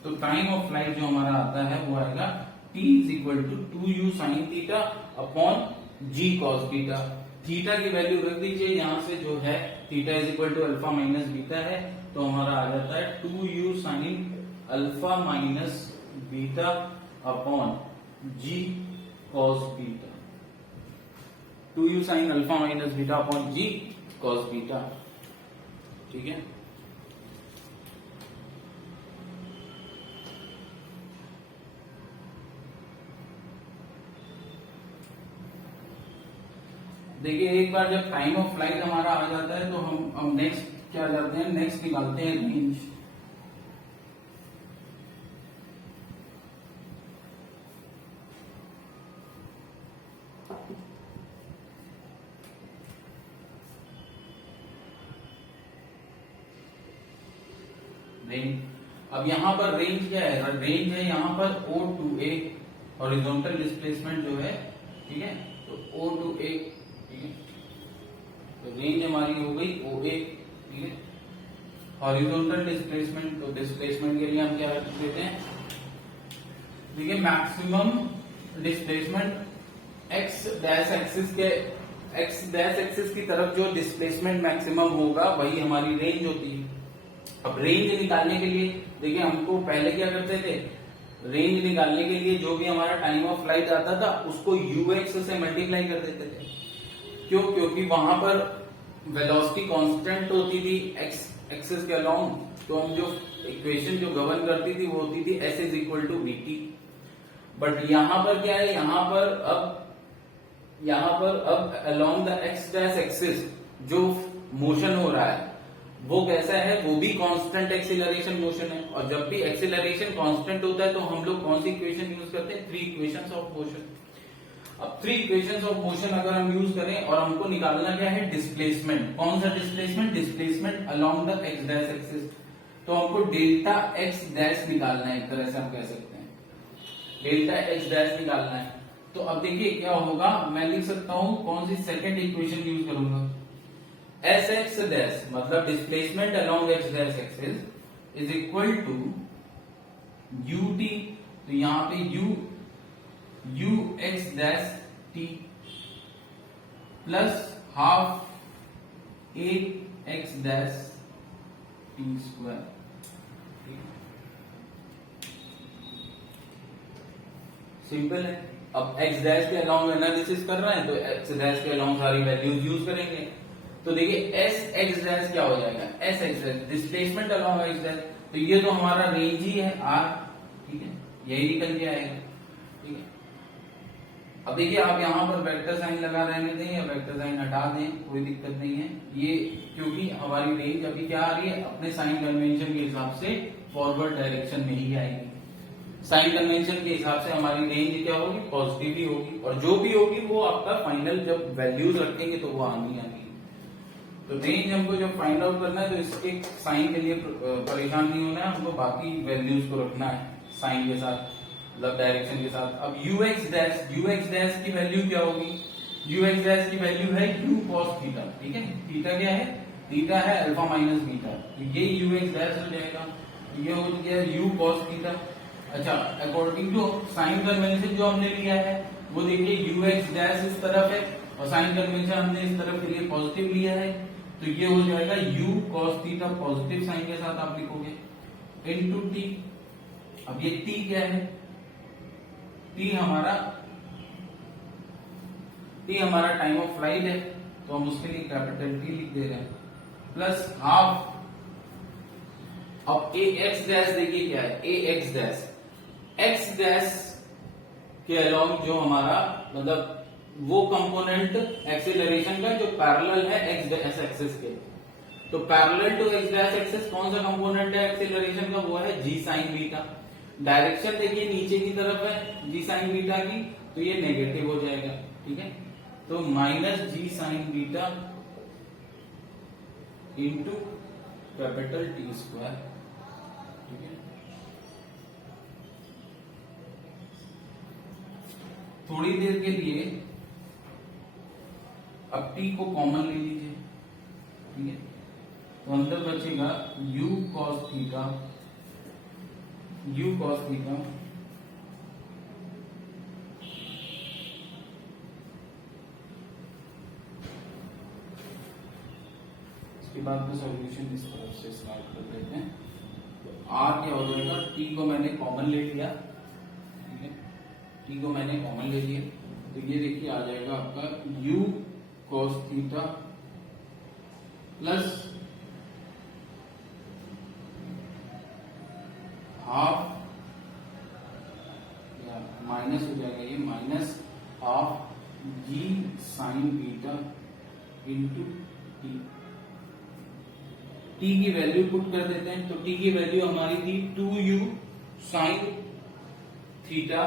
तो टाइम ऑफ फ्लाइट जो हमारा आता है वो आएगा t is equal to 2u sine theta upon g cos beta, theta की वैल्यू रख दीजिए, यहां से जो है theta is equal to alpha minus beta है, तो हमारा आ जाता है 2u sine alpha minus beta upon g cos beta, 2u sine alpha minus beta upon जी कॉस बीटा। ठीक है, देखिए एक बार जब टाइम ऑफ फ्लाइट हमारा आ जाता है तो हम नेक्स्ट क्या करते हैं, नेक्स्ट निकालते हैं रेंज। रेंज, अब यहां पर रेंज क्या है, रेंज है यहां पर O to A horizontal displacement जो है, ठीक है, तो O टू A, ठीक है, तो रेंज हमारी हो गई OA, ठीक है। हॉरिजॉन्टल डिस्प्लेसमेंट, तो डिस्प्लेसमेंट के लिए हम क्या देते हैं, देखिए maximum displacement x dash axis की तरफ जो डिस्प्लेसमेंट मैक्सिमम होगा वही हमारी रेंज होती है। अब रेंज निकालने के लिए देखिए हमको पहले क्या करते थे, रेंज निकालने के लिए जो भी हमारा टाइम ऑफ फ्लाइट आता था उसको यूएक्स से मल्टीप्लाई कर देते थे। क्यों, क्योंकि वहां पर वेलोसिटी कांस्टेंट होती थी एक्स एक्सिस के अलोंग, तो हम जो इक्वेशन जो गवर्न करती थी वो होती थी s is equal to v t. But यहां पर क्या है, यहां पर अब along the x dash axis जो मोशन हो रहा है वो कैसा है, वो भी कांस्टेंट एक्सीलरेशन मोशन है। और जब भी एक्सीलरेशन कांस्टेंट होता है तो हम लोग कौन सी इक्वेशन यूज करते हैं, 3 इक्वेशंस ऑफ मोशन। अब 3 इक्वेशंस ऑफ मोशन अगर हम यूज करें और हमको निकालना क्या है, डिस्प्लेसमेंट। कौन सा displacement, displacement along the x dash axis, तो हमको डेल्टा एक्स डैश निकालना है, एक तरह से हम कह सकते हैं डेल्टा एक्स डैश निकालना है। तो अब देखिए क्या होगा, मैं लिख सकता हूं कौन सी सेकंड इक्वेशन यूज करूंगा, एस एक्स डैश मतलब displacement along x dash axis is equal to U T, तो यहां पे u x dash T plus half a x dash T square. Simple है। अब एक्स डैश के अलोंग एनालिसिस कर रहे हैं तो एक्स डैश के अलोंग सारी वैल्यूज यूज करेंगे। तो देखिए एस एक्स डैश क्या हो जाएगा, s x dash displacement along x dash, तो ये तो हमारा रेंज ही है आर, ठीक है, यही निकल के आएगा, ठीक है। अब देखिए आप यहां पर वेक्टर साइन लगा रहने दें या वेक्टर साइन हटा दें, कोई दिक्कत नहीं है ये, क्योंकि हमारी रेंज अभी क्या आ रही है, अपने साइन कन्वेंशन के हिसाब से फॉरवर्ड डायरेक्शन में ही आएगी। साइन कन्वेंशन के हिसाब से हमारी रेंज क्या होगी, पॉजिटिव ही होगी, और जो भी होगी वो आपका फाइनल जब वैल्यूज रखेंगे तो वो आनी आनी। तो रेंज हमको जब फाइंड आउट करना है तो इसके साइन के लिए परेशान नहीं होना है, हमको बाकी वैल्यूज को रखना है साइन के साथ, मतलब डायरेक्शन के साथ। अब यूएक्स डैश की वैल्यू क्या होगी, यूएक्स डैश की वैल्यू है यू कॉस थीटा, ठीक है, थीटा क्या है, थीटा है अल्फा माइनस बीटा, तो ये यूएक्स डैश हो जाएगा, ये हो गया यू कॉस थीटा। अच्छा, अकॉर्डिंग टू साइन कन्वेंशन जो हमने लिया है वो देखिए यूएक्स डैश इस तरफ है और साइन कन्वेंशन हमने इस तरफ के लिए पॉजिटिव लिया है, तो ये हो जाएगा u cos theta, positive sign के साथ आप लिखोगे इनटू t। अब ये t क्या है, t हमारा टाइम ऑफ फ्लाइट है, तो हम उसके लिए कैपिटल T लिख दे रहे हैं, प्लस हाफ। अब ए एक्स डैश देखिए क्या है, ए एक्स डैश, एक्स डैश के अलोंग जो हमारा मतलब वो कंपोनेंट एक्सीलरेशन का जो पैरेलल है एक्स डैश एक्सिस के, तो parallel to x dash axis कौन सा कंपोनेंट है एक्सीलरेशन का, वो है जी साइन बीटा। डायरेक्शन देखिए नीचे की तरफ है जी साइन बीटा की, तो ये नेगेटिव हो जाएगा, ठीक है, तो minus G sine beta into capital T square, ठीक है। थोड़ी देर के लिए अब t को कॉमन ले लीजिए, ठीक है, तो अंदर बचेगा u cos थीटा, इसके बाद में सॉल्यूशन इस तरफ से स्टार्ट कर देते हैं। तो r क्या हो जाएगा, t को मैंने कॉमन ले लिया, ठीक है, t को मैंने कॉमन ले लिया, तो ये देखिए आ जाएगा आपका u cos theta plus half या माइनस हो जाएगा, ये minus half g sign beta into T. T की वैल्यू पुट कर देते हैं, तो टी की वैल्यू हमारी थी 2u साइन थीटा,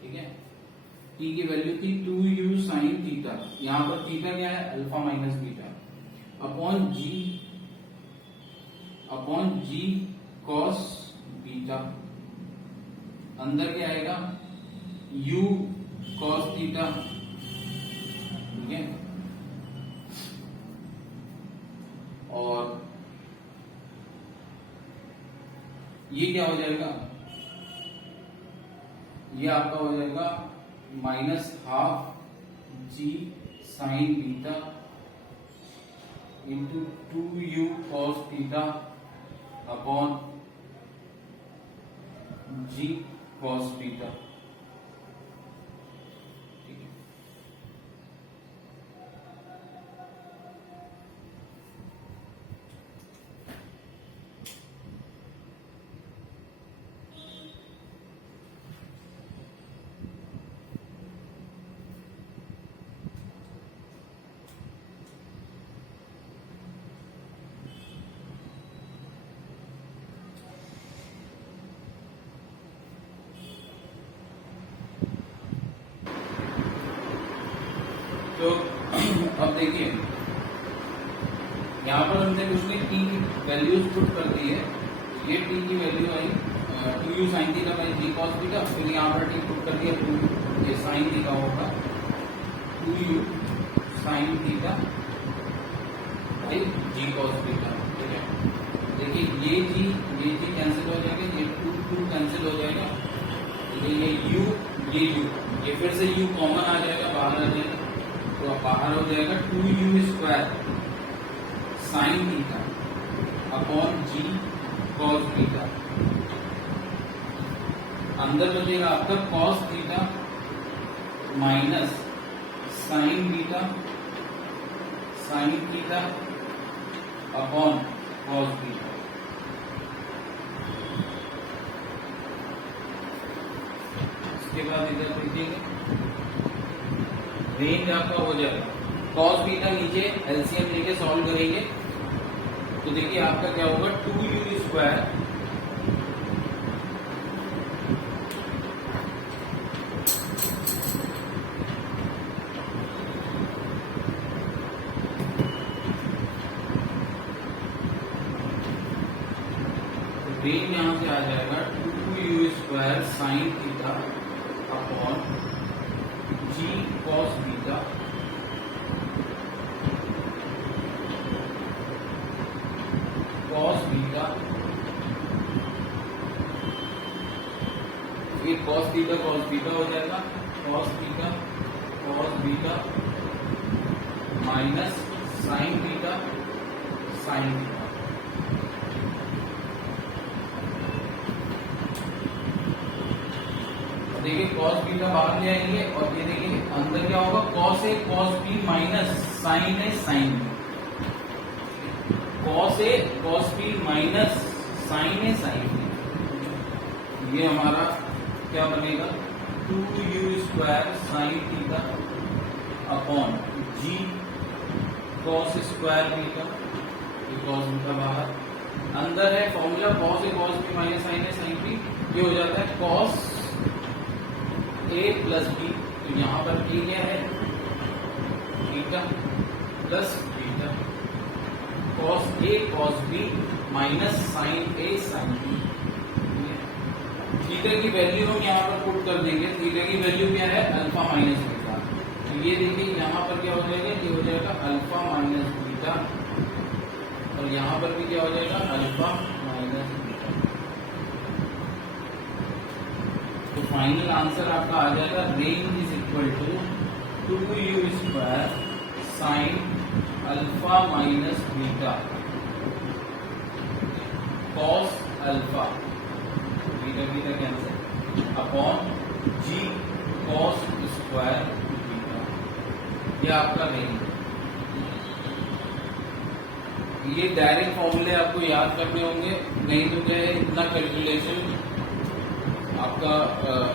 ठीक है। टी की वैल्यू थी 2u साइन थीटा, यहां पर थीटा क्या है, अल्फा माइनस बीटा, अपॉन जी कॉस बीटा, अंदर क्या आएगा u कॉस थीटा, ठीक है। और ये क्या हो जाएगा, ये आपका हो जाएगा minus half G sine beta into 2u cos theta upon जी कॉस बीटा, ठीक है। तो अब देखिए यहाँ पर हमने कुछ नहीं टी की वैल्यूज पुट कर दी है, ये टी की वैल्यू आई 2u sine theta by ji cos theta, फिर यहाँ पर टी पुट कर दिया 2, ये साइन थीटा होगा 2u sine theta by ji cos theta, ठीक है। देखिए ये जी कैंसिल हो जाएगा, ये 2 कैंसिल हो जाएगा, ये u ये फिर से u कॉमन आ जाएगा, बाहर आ जाएगा, तो बाहर हो जाएगा 2u square sine theta upon जी कॉस थीटा, अंदर बचेगा आपका cos theta minus sine theta upon cos theta. इसके बाद इधर देखिएगा रेंज आपका हो जाएगा कॉस बीटा, नीचे एलसीएम लेके सॉल्व करेंगे तो देखिए आपका क्या होगा 2u स्क्वायर रेंज यहां से आ जाएगा 2u square sine theta upon जी कॉस बीटा ये कॉस बीटा हो जाएगा, cos beta minus sine beta देखिए कॉस बीटा बाहर ले आएंगे और ये देखिए अंदर क्या होगा cos A cos B minus sine A sine B, cos A cos B minus sine A sine B, ये हमारा क्या बनेगा 2u square sine theta upon जी कॉस स्क्वायर बीटा, ये कॉस बीटा बाहर, अंदर है formula cos A cos B minus sine A sine B, ये हो जाता है कॉस ए प्लस बी, तो यहाँ पर ए क्या है theta plus beta, cos A cos B minus sine A sine B. Theta की वैल्यू हम यहाँ पर पुट कर देंगे, थीटा की वैल्यू क्या है अल्फा माइनस बीटा, तो ये देखिए यहाँ पर क्या हो जाएगा, ये हो जाएगा अल्फा माइनस बीटा और यहाँ पर भी क्या हो जाएगा अल्फा माइनस बीटा। तो फाइनल आंसर आपका आ जाएगा range is equal to 2u square sine alpha minus beta cos alpha beta cancel upon ji cos square ये आपका रेंज। ये डायरेक्ट फॉर्मूले आपको याद करने होंगे, नहीं तो क्या है इतना कैलकुलेशन आपका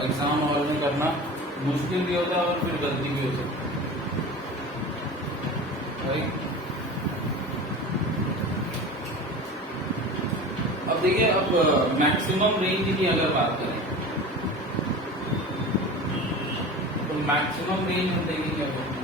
एग्जाम हॉल में करना मुश्किल भी होता है और फिर गलती भी हो सकती है, राइट। अब देखिए, अब मैक्सिमम रेंज की अगर बात करें तो मैक्सिमम रेंज हम देखिए क्या करते हैं।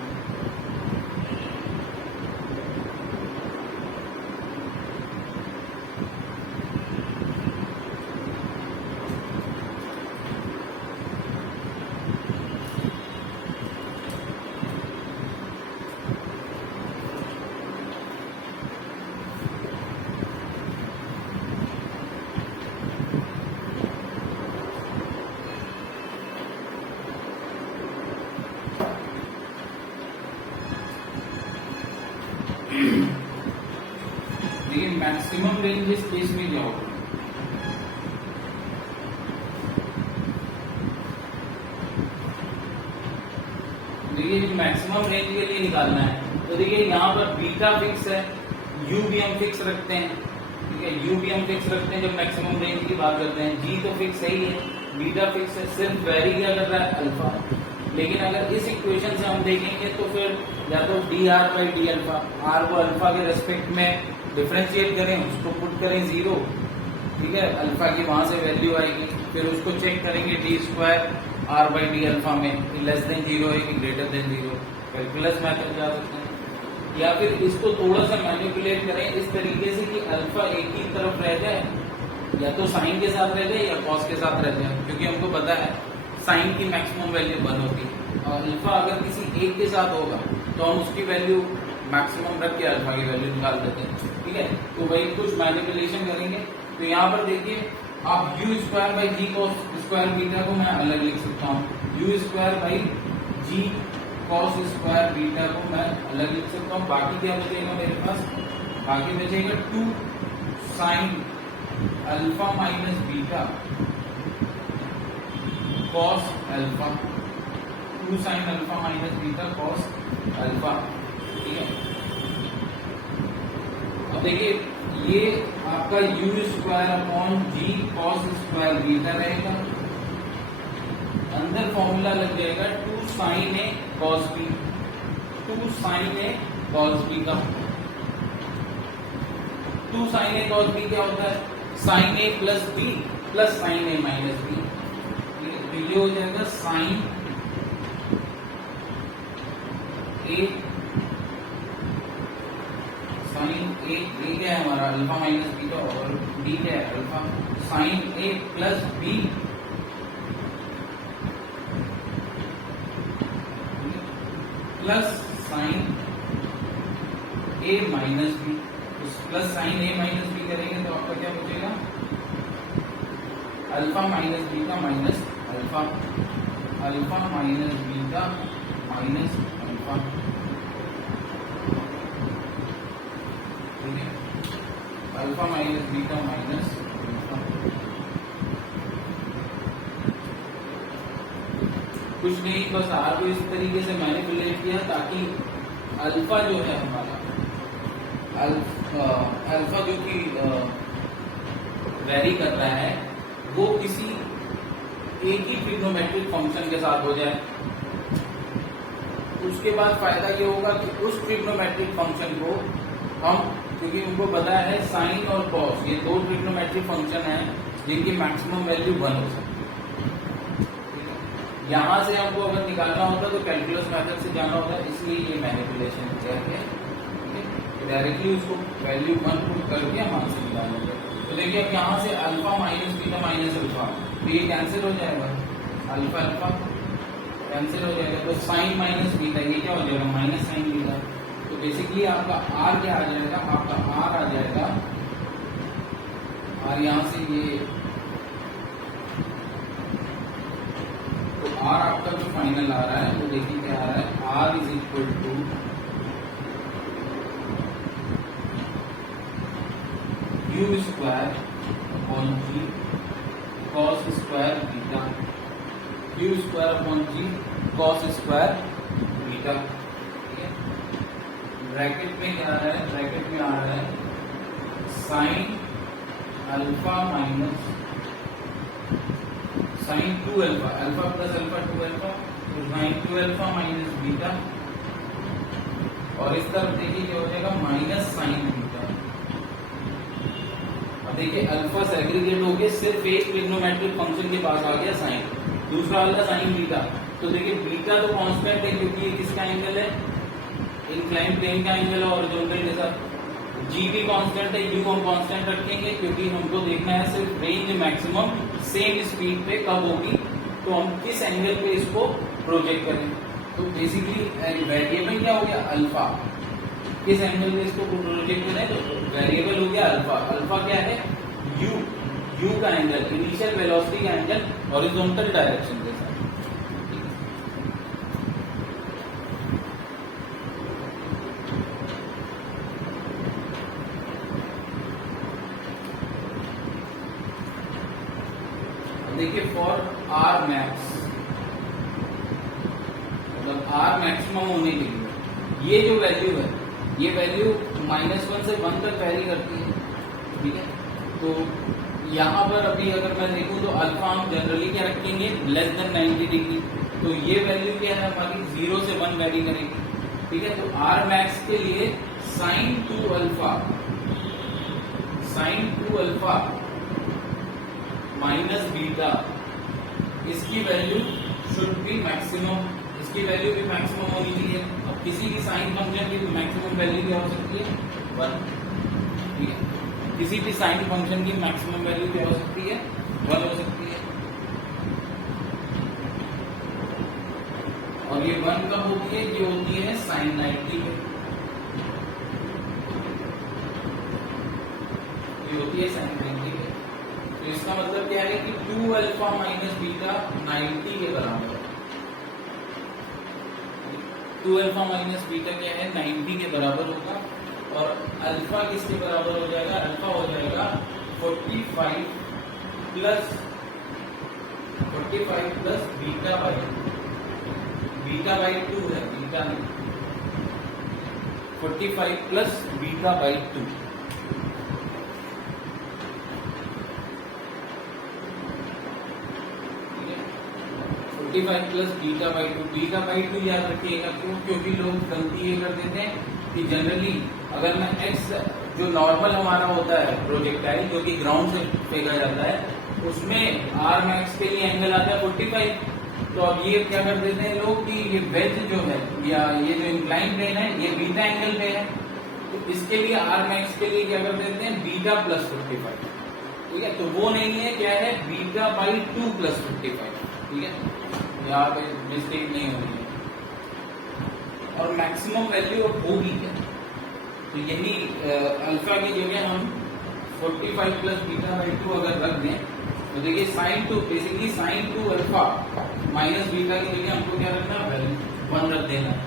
देखिए मैक्सिमम रेंज इस केस में क्या होगा, देखिए मैक्सिमम रेंज के लिए निकालना है तो देखिए यहाँ पर बीटा फिक्स है, यू भी हम फिक्स रखते हैं, ठीक है, यू भी हम फिक्स रखते हैं जब मैक्सिमम रेंज की बात करते हैं। जी तो फिक्स है ही है, बीटा फिक्स है, सिर्फ वेरी क्या कर रहा है अल्फा। लेकिन अगर इस इक्वेशन से हम देखेंगे तो फिर या तो d r by d alpha, r को अल्फा के रेस्पेक्ट में डिफरेंशिएट करें, उसको पुट करें 0, ठीक है, अल्फा की वहां से वैल्यू आएगी, फिर उसको चेक करेंगे d square r by d alpha में कि लेस देन 0 है कि ग्रेटर देन 0, कैलकुलस मेथड जा सकते हैं। या फिर इसको थोड़ा सा मैनिपुलेट करें इस तरीके से कि अल्फा एक ही तरफ रह जाए, या तो साइन के साथ रह जाए या कॉस के साथ रह जाए, क्योंकि हमको पता है साइन की मैक्सिमम वैल्यू 1 होती है और अल्फा अगर किसी एक के साथ होगा तो हम उसकी वैल्यू मैक्सिमम रख के अल्फा की वैल्यू निकाल देते हैं, ठीक है। तो वही कुछ मैनिपुलेशन करेंगे। तो यहाँ पर देखिए आप u square by ji cos square beta को मैं अलग लिख सकता हूँ, u square by ji cos square beta को मैं अलग लिख सकता हूँ। बाकी क्या बचेगा मेरे पास, बाकी बचेगा 2 sine alpha minus beta cos alpha, 2 sine alpha minus beta cos alpha, ठीक है। अब देखिए ये आपका यू स्क्वायर अपॉन जी कॉस स्क्वायर बीटा रहेगा, अंदर फॉर्मूला लग जाएगा 2 sine A cos B, 2 sine A cos B का, 2 साइन ए कॉस बी क्या होता है, sine A plus B plus sine A minus B, तो ये हो जाएगा साइन ए, साइन ए क्या है हमारा अल्फा माइनस बीटा और बी क्या है alpha, sign A plus B plus sine A minus B, plus sine A minus B करेंगे तो आपका क्या बचेगा alpha minus beta minus alpha, alpha minus beta minus alpha, ठीक है, alpha minus beta minus alpha. कुछ नहीं, बस आर को इस तरीके से मैनिपुलेट किया ताकि अल्फा जो है हमारा अल्फा जो कि वेरी कर रहा है वो किसी एक ही ट्रिग्नोमेट्रिक फंक्शन के साथ हो जाए। उसके बाद फायदा ये होगा कि उस ट्रिग्नोमेट्रिक फंक्शन को हम, क्योंकि उनको पता है साइन और कॉस ये 2 ट्रिग्नोमेट्रिक फंक्शन है जिनकी मैक्सिमम वैल्यू 1 हो सकती है। यहां से हमको अगर निकालना होता तो कैलकुलस मेथड से जाना होता है, इसलिए ये मैनिपुलेशन करके डायरेक्टली उसको वैल्यू 1 पुट करके हम आंसर निकालेंगे। तो देखिए अब यहाँ से alpha minus beta minus alpha, तो ये कैंसिल हो जाएगा, अल्फा अल्फा कैंसिल हो जाएगा, तो साइन माइनस बीटा ये क्या हो जाएगा माइनस साइन बीटा। तो बेसिकली आपका आर क्या आ जाएगा, आपका आर आ जाएगा, और यहाँ से ये तो आर आपका जो फाइनल आ रहा है वो देखिए क्या आ रहा है, r is equal to u square upon ji cos square beta, u square upon ji cos square beta, ठीक है। ब्रैकेट में क्या आ रहा है, ब्रैकेट में आ रहा है sine alpha minus sine 2 alpha, alpha plus alpha 2 alpha, तो साइन 2 अल्फा माइनस बीटा, और इस तरफ देखिए क्या हो जाएगा माइनस साइन बीटा। अब देखिए अल्फा सेग्रीगेट हो गया, सिर्फ एक ट्रिग्नोमेट्रिक फंक्शन के पास आ गया साइन, दूसरा वाला साइन बीटा। तो देखिए बीटा तो कांस्टेंट है क्योंकि ये किसका एंगल है, इंक्लाइन प्लेन का एंगल है हॉरिजॉन्टल के साथ। जी भी कांस्टेंट है, यू हम कांस्टेंट रखेंगे क्योंकि हमको देखना है सिर्फ रेंज मैक्सिमम सेम स्पीड पे कब होगी, तो हम किस एंगल पे इसको प्रोजेक्ट करें। तो बेसिकली वेरिएबल क्या हो गया अल्फा, किस एंगल पे इसको प्रोजेक्ट करें, तो वेरिएबल हो गया अल्फा। अल्फा क्या है यू का एंगल, इनिशियल वेलोसिटी का एंगल हॉरिजॉन्टल डायरेक्शन के साथ। देखिए फॉर आर मैक्स, मतलब आर मैक्सिमम होने के लिए ये जो वैल्यू है, ये वैल्यू -1 से 1 तक वैरी करती है, ठीक है। तो यहाँ पर अभी अगर मैं देखूं तो अल्फा हम जनरली क्या रखेंगे लेस देन 90 डिग्री, तो ये वैल्यू क्या है हमारी 0 से 1 वैरी करेगी, ठीक है। तो आर मैक्स के लिए साइन 2 अल्फा माइनस बीटा, इसकी वैल्यू शुड बी मैक्सिमम, इसकी वैल्यू भी मैक्सिमम होनी चाहिए। अब किसी भी साइन फंक्शन की मैक्सिमम वैल्यू क्या हो सकती है 1, ठीक है। किसी भी साइन फंक्शन की मैक्सिमम वैल्यू क्या हो सकती है 1 हो सकती है, और ये 1 कब होती है, ये होती है साइन 90 पे, ये होती है साइन 90 पे। तो इसका मतलब क्या है कि 2 अल्फा माइनस बीटा 90 के बराबर है। 2 अल्फा माइनस बीटा क्या है 90 के बराबर होगा, और अल्फा किसके बराबर हो जाएगा, अल्फा हो जाएगा 45 प्लस बीटा बाई 2 है, बीटा नहीं, 45 plus beta by 2, 45 plus beta by 2। Beta by 2 याद रखिएगा क्यों, क्योंकि लोग गलती ये कर देते हैं कि जनरली अगर मैं एक्स जो नॉर्मल हमारा होता है प्रोजेक्टाइल जो कि ग्राउंड से फेंका जाता है, उसमें आर मैक्स के लिए एंगल आता है 45, तो अब ये क्या कर देते हैं लोग कि ये वेज जो है या ये जो इंक्लाइन प्लेन है ये बीटा एंगल पे है, तो इसके लिए आर मैक्स के लिए क्या कर देते हैं बीटा प्लस 45, ठीक है। तो वो नहीं है, क्या है बीटा बाई 2 प्लस 55, ठीक है। यहाँ पे मिस्टेक नहीं होनी है। और मैक्सिमम वैल्यू अब होगी क्या, तो यही अल्फा की जगह हम 45 प्लस बीटा बाई 2 अगर रख दें, तो देखिए sine 2 basically sine 2 alpha minus beta की जगह हमको क्या रखना है 1 रख देना है।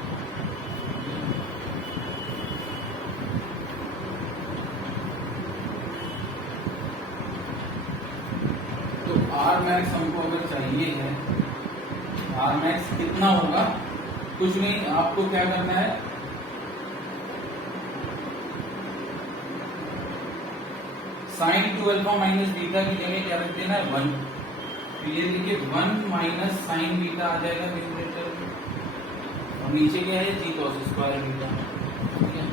तो आर मैक्स हमको अगर चाहिए है, आर मैक्स कितना होगा, कुछ नहीं, आपको क्या करना है साइन 2 अल्फा माइनस बीटा की जगह क्या रख देना है 1, तो ये देखिए 1 माइनस साइन बीटा आ जाएगा न्यूमरेटर में, और नीचे क्या है जी कॉस स्क्वायर बीटा, ठीक है।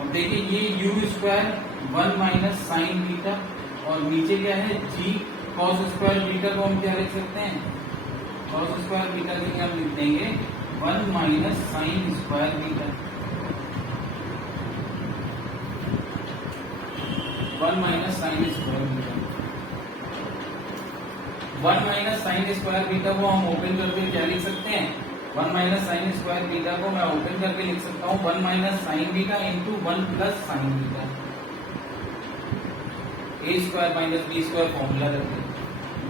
अब देखिए ये you square 1 minus sine beta, और नीचे क्या है जी कॉस स्क्वायर बीटा को हम क्या लिख सकते हैं, कॉस स्क्वायर बीटा के लिए हम लिख देंगे 1 minus sine square beta, 1 minus sine square beta. 1 minus sine square beta को हम ओपन करके क्या लिख सकते हैं, 1 माइनस साइन स्क्वायर बीटा को मैं ओपन करके लिख सकता हूँ 1 minus sine beta into 1 plus sine beta, A square minus B square formula रखते हैं,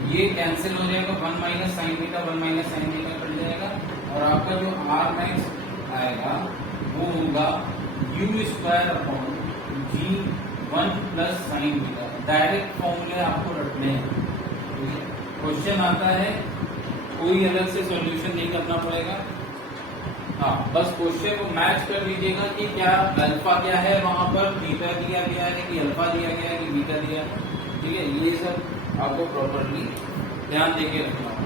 ये कैंसिल हो जाएगा 1 minus sine beta 1 minus sine beta cut जाएगा, और आपका जो आर मैक्स आएगा वो होगा U square upon G 1 plus sine beta. Direct फॉर्मूले आपको रखने हैं, क्वेश्चन आता है कोई अलग से सॉल्यूशन नहीं करना पड़ेगा, हाँ, बस क्वेश्चन को मैच कर लीजिएगा कि क्या अल्फा क्या है, वहां पर बीटा दिया गया है कि अल्फा दिया गया है कि बीटा दिया है। ठीक है, ये सब आपको प्रॉपरली ध्यान देके रखना होगा।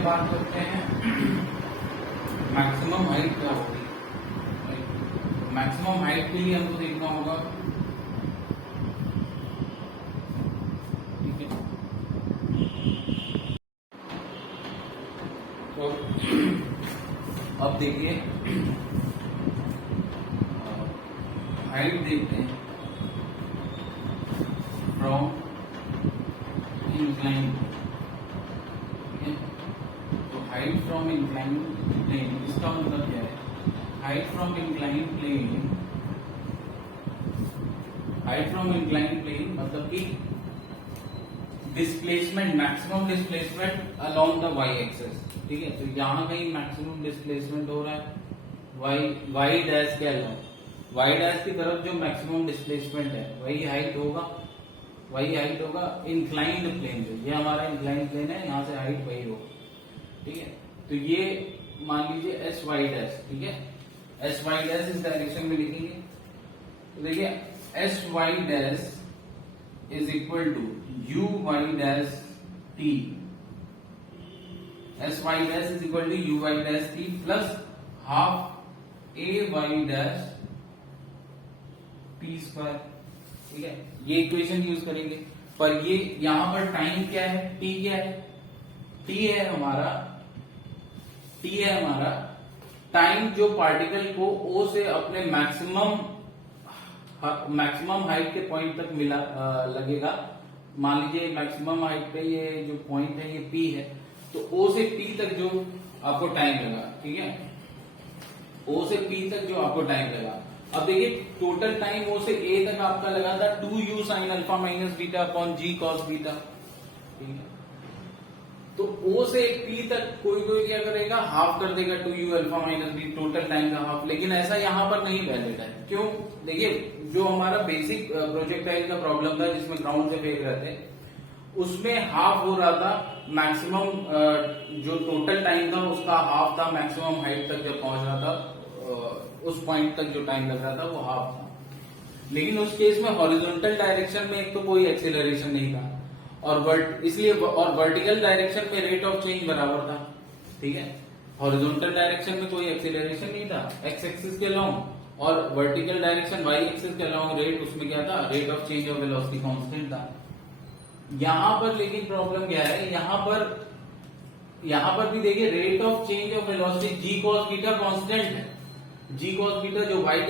बात करते हैं मैक्सिमम हाइट क्या होगी। मैक्सिमम हाइट के लिए हमको देखना होगा, ठीक है। तो अब देखिए हाइट देखते हैं from incline. Height from incline plane, इसका मतलब क्या है? Height from incline plane, height from incline plane मतलब कि displacement, maximum displacement along the y axis. ठीक है, तो यहां कहीं मैक्सिमम डिस्प्लेसमेंट हो रहा है वाई डैश के अलोंग, वाई डैश की तरफ जो मैक्सिमम डिस्प्लेसमेंट है वही हाइट होगा इंक्लाइंड प्लेन से। ये हमारा इंक्लाइंड प्लेन है, यहां से हाइट वही होगा। ठीक है, तो ये मान लीजिए एस वाई डैश। ठीक है, एस वाई डैश इस डायरेक्शन में लिखेंगे। तो देखिए S Y dash is equal to u Y dash t. S Y dash is equal to u Y dash T plus half A Y dash T square. ठीक है, ये equation use करेंगे। पर ये यहां पर टाइम क्या है, टी क्या है? टी है हमारा टाइम जो पार्टिकल को ओ से अपने मैक्सिमम हाइट के पॉइंट तक लगेगा। मान लीजिए मैक्सिमम हाइट पे ये जो पॉइंट है ये पी है, तो ओ से पी तक जो आपको टाइम लगा। ठीक है, ओ से पी तक जो आपको टाइम लगा। अब देखिए टोटल टाइम ओ से ए तक आपका लगा था 2u sin alpha minus beta upon जी कॉस बीटा। ठीक है, तो ओ से पी तक कोई क्या करेगा, हाफ कर देगा 2u alpha minus b, total time का हाफ। लेकिन ऐसा यहां पर नहीं वैलिड है। क्यों? देखिए जो हमारा बेसिक प्रोजेक्टाइल का प्रॉब्लम था जिसमें ग्राउंड से फेंक रहे थे, उसमें हाफ हो रहा था मैक्सिमम, जो टोटल टाइम था उसका हाफ था मैक्सिमम हाइट तक जब पहुंच रहा था, उस पॉइंट तक जो टाइम लग रहा था वो हाफ था। लेकिन उस केस में हॉरिजॉन्टल डायरेक्शन में एक तो कोई एक्सेलरेशन नहीं था, और इसलिए और वर्टिकल डायरेक्शन में रेट ऑफ चेंज बराबर था। ठीक है, हॉरिजॉन्टल डायरेक्शन में कोई एक्सेलरेशन नहीं था एक्स एक्सिस के अलोंग, और वर्टिकल डायरेक्शन वाई एक्सिस के अलोंग रेट, उसमें क्या था, rate of change of velocity constant था। यहां पर लेकिन प्रॉब्लम क्या है, यहां पर भी देखिए rate of change of velocity g cos beta constant है। जी कॉस बीटा जो वाई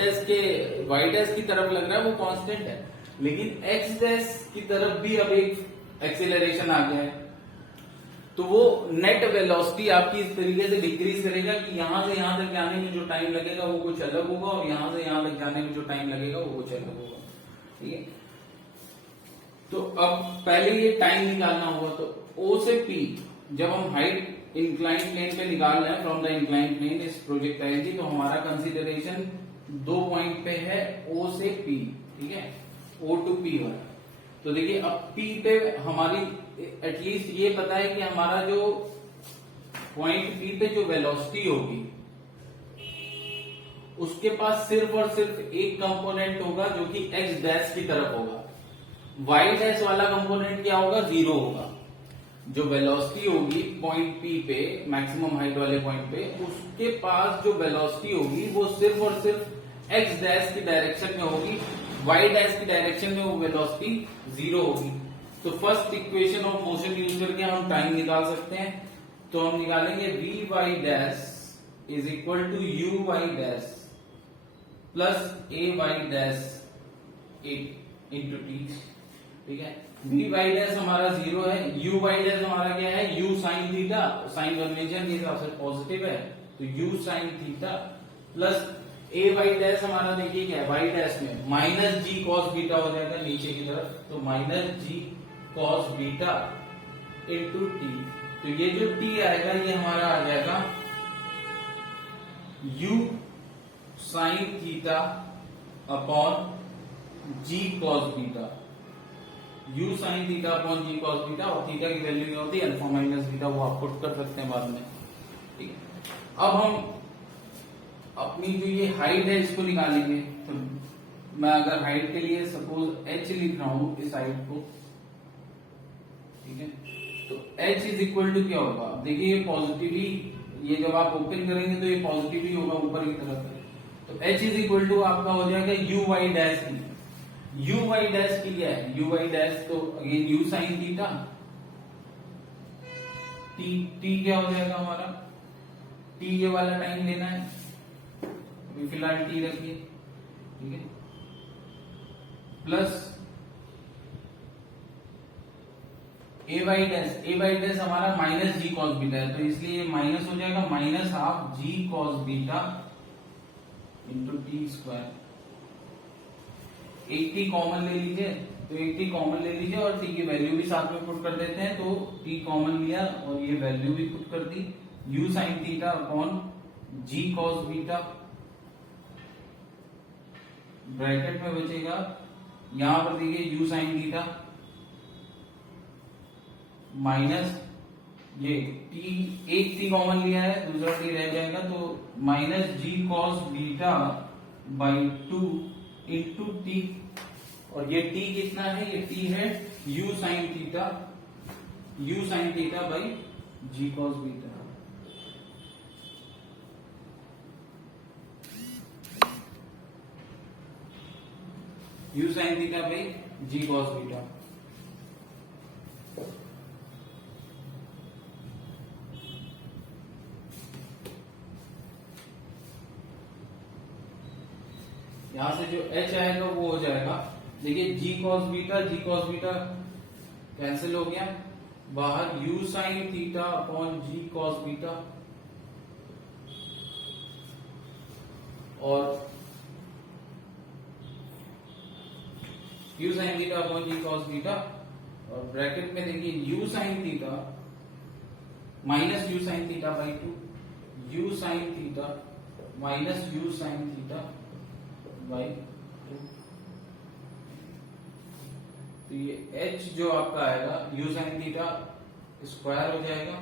डैश की तरफ लग रहा है वो कांस्टेंट है, लेकिन एक्स डैश की तरफ भी अब एक एक्सेलरेशन आ गया है। तो वो नेट वेलोसिटी आपकी इस तरीके से डिक्रीज करेगा कि यहां से यहां तक जाने में जो टाइम लगेगा वो कुछ अलग होगा, और यहां से यहां तक जाने में जो टाइम लगेगा वो कुछ अलग होगा। ठीक है, तो अब पहले ये टाइम निकालना होगा। तो ओ से पी जब हम हाइट इंक्लाइन प्लेन पे निकाल रहे हैं फ्रॉम द इंक्लाइन प्लेन इस प्रोजेक्टाइल की, तो हमारा कंसीडरेशन 2 पॉइंट पे है ओ से पी। ठीक है, ओ टू पी वाला। तो देखिए अब पी पे हमारी एटलीस्ट ये पता है कि हमारा जो पॉइंट पी पे जो वेलोसिटी होगी उसके पास सिर्फ और सिर्फ एक कंपोनेंट होगा जो कि एक्स डैश की तरफ होगा। वाई डैश वाला कंपोनेंट क्या होगा, 0 होगा। जो वेलोसिटी होगी पॉइंट पी पे, मैक्सिमम हाइट वाले पॉइंट पे, उसके पास जो वेलोसिटी होगी वो सिर्फ और सिर्फ एक्स डैश की डायरेक्शन में होगी। वाई डैश की डायरेक्शन में वो वेलोसिटी 0 होगी। तो first equation of motion use करके हम टाइम निकाल सकते हैं। तो हम निकालेंगे v y dash is equal to u Y dash plus a Y dash into t. ठीक है, वी वाई डैश हमारा 0 है, यू वाई डैश हमारा क्या है, you sine theta, sign convention के हिसाब से पॉजिटिव है, तो u sine theta plus a Y dash हमारा देखिए क्या है, वाई डैश में माइनस जी कॉस बीटा हो जाएगा नीचे की तरफ, तो माइनस जी कॉस बीटा इंटू टी। तो ये जो टी आएगा ये हमारा आ जाएगा u साइन थीटा अपॉन जी cos beta, u sine theta upon जी कॉस बीटा, और थीटा की वैल्यू क्या होती है अल्फा माइनस बीटा, वो आप पुट कर सकते हैं बाद में। ठीक है, अब हम अपनी जो ये हाइट है इसको निकालेंगे। तो मैं अगर हाइट के लिए सपोज h लिख रहा हूं इस हाइट को, ठीक है, तो h इज इक्वल टू क्या होगा, देखिए ये पॉजिटिव ही, ये जब आप ओपन करेंगे तो ये पॉजिटिव ही होगा ऊपर की तरफ है, तो h इज इक्वल टू आपका हो जाएगा यू वाई डैश की। यू वाई डैश की क्या है, यू वाई डैश तो again you sine theta, T क्या हो जाएगा हमारा, टी ये वाला टाइम लेना है, अभी फिलहाल टी रखिए, ठीक है, प्लस ए बाई डैश हमारा माइनस जी कॉस बीटा है, तो इसलिए माइनस हो जाएगा minus half G cos beta into T square. एक टी कॉमन ले लीजिए, तो एक टी कॉमन ले लीजिए और टी की वैल्यू भी साथ में पुट कर देते हैं, तो टी कॉमन लिया और ये वैल्यू भी पुट कर दी, यू साइन थीटा अपॉन जी कॉस बीटा, ब्रैकेट में बचेगा यहां पर देखिए यू साइन थीटा माइनस ये टी, एक टी कॉमन लिया है दूसरा टी रह जाएगा, तो minus ji cos beta by 2 into T, और ये टी कितना है, ये टी है you sine theta by ji cos beta. U sine theta by ji cos beta. यहां से जो h आएगा वो हो जाएगा, देखिए g cos बीटा कैंसिल हो गया, बाहर u sine theta upon g cos beta, और u sine theta upon g cos beta, और ब्रैकेट में देखिए u sine theta minus u sine theta by 2, u sine theta minus u sine theta by 2, तो ये h जो आपका आएगा u sine theta square हो जाएगा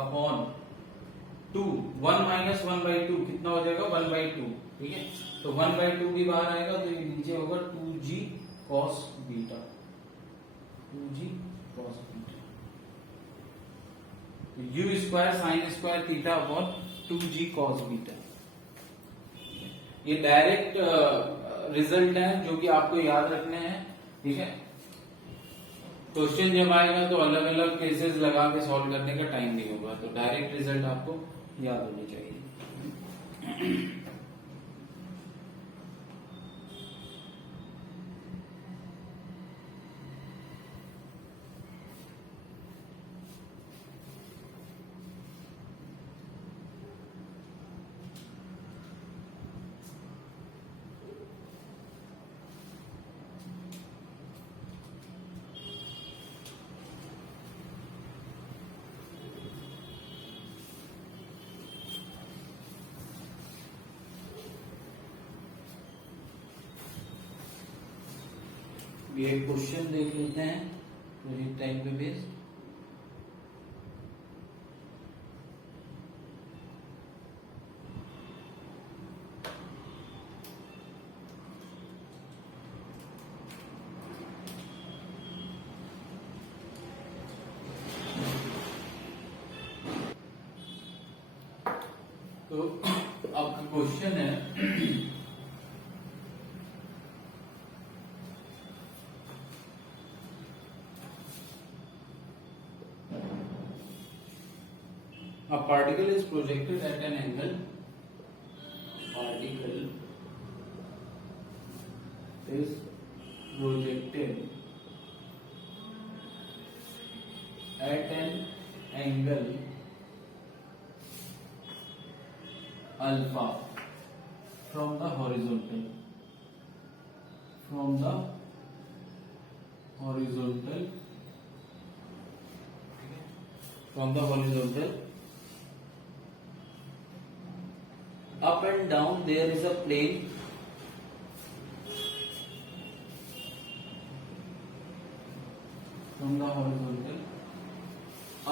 अपॉन 2, 1 माइनस 1 बाई 2 कितना हो जाएगा 1 बाई 2, ठीक है, तो 1 बाई 2 भी बाहर आएगा, तो ये नीचे होगा 2g cos beta, 2g cos beta, तो u square sine square theta upon 2g cos beta. ये डायरेक्ट रिजल्ट है जो कि आपको याद रखने हैं, ठीक है। क्वेश्चन जब आएगा तो अलग अलग केसेस लगा के सॉल्व करने का टाइम नहीं होगा, तो डायरेक्ट रिजल्ट आपको याद होनी चाहिए। ये क्वेश्चन देख लेते हैं प्रोजेक्ट टाइप पे बेस्ड। तो अब क्वेश्चन है a particle is projected at an angle, particle is projected at an angle alpha from the horizontal, from the horizontal up and down there is a plane from the horizontal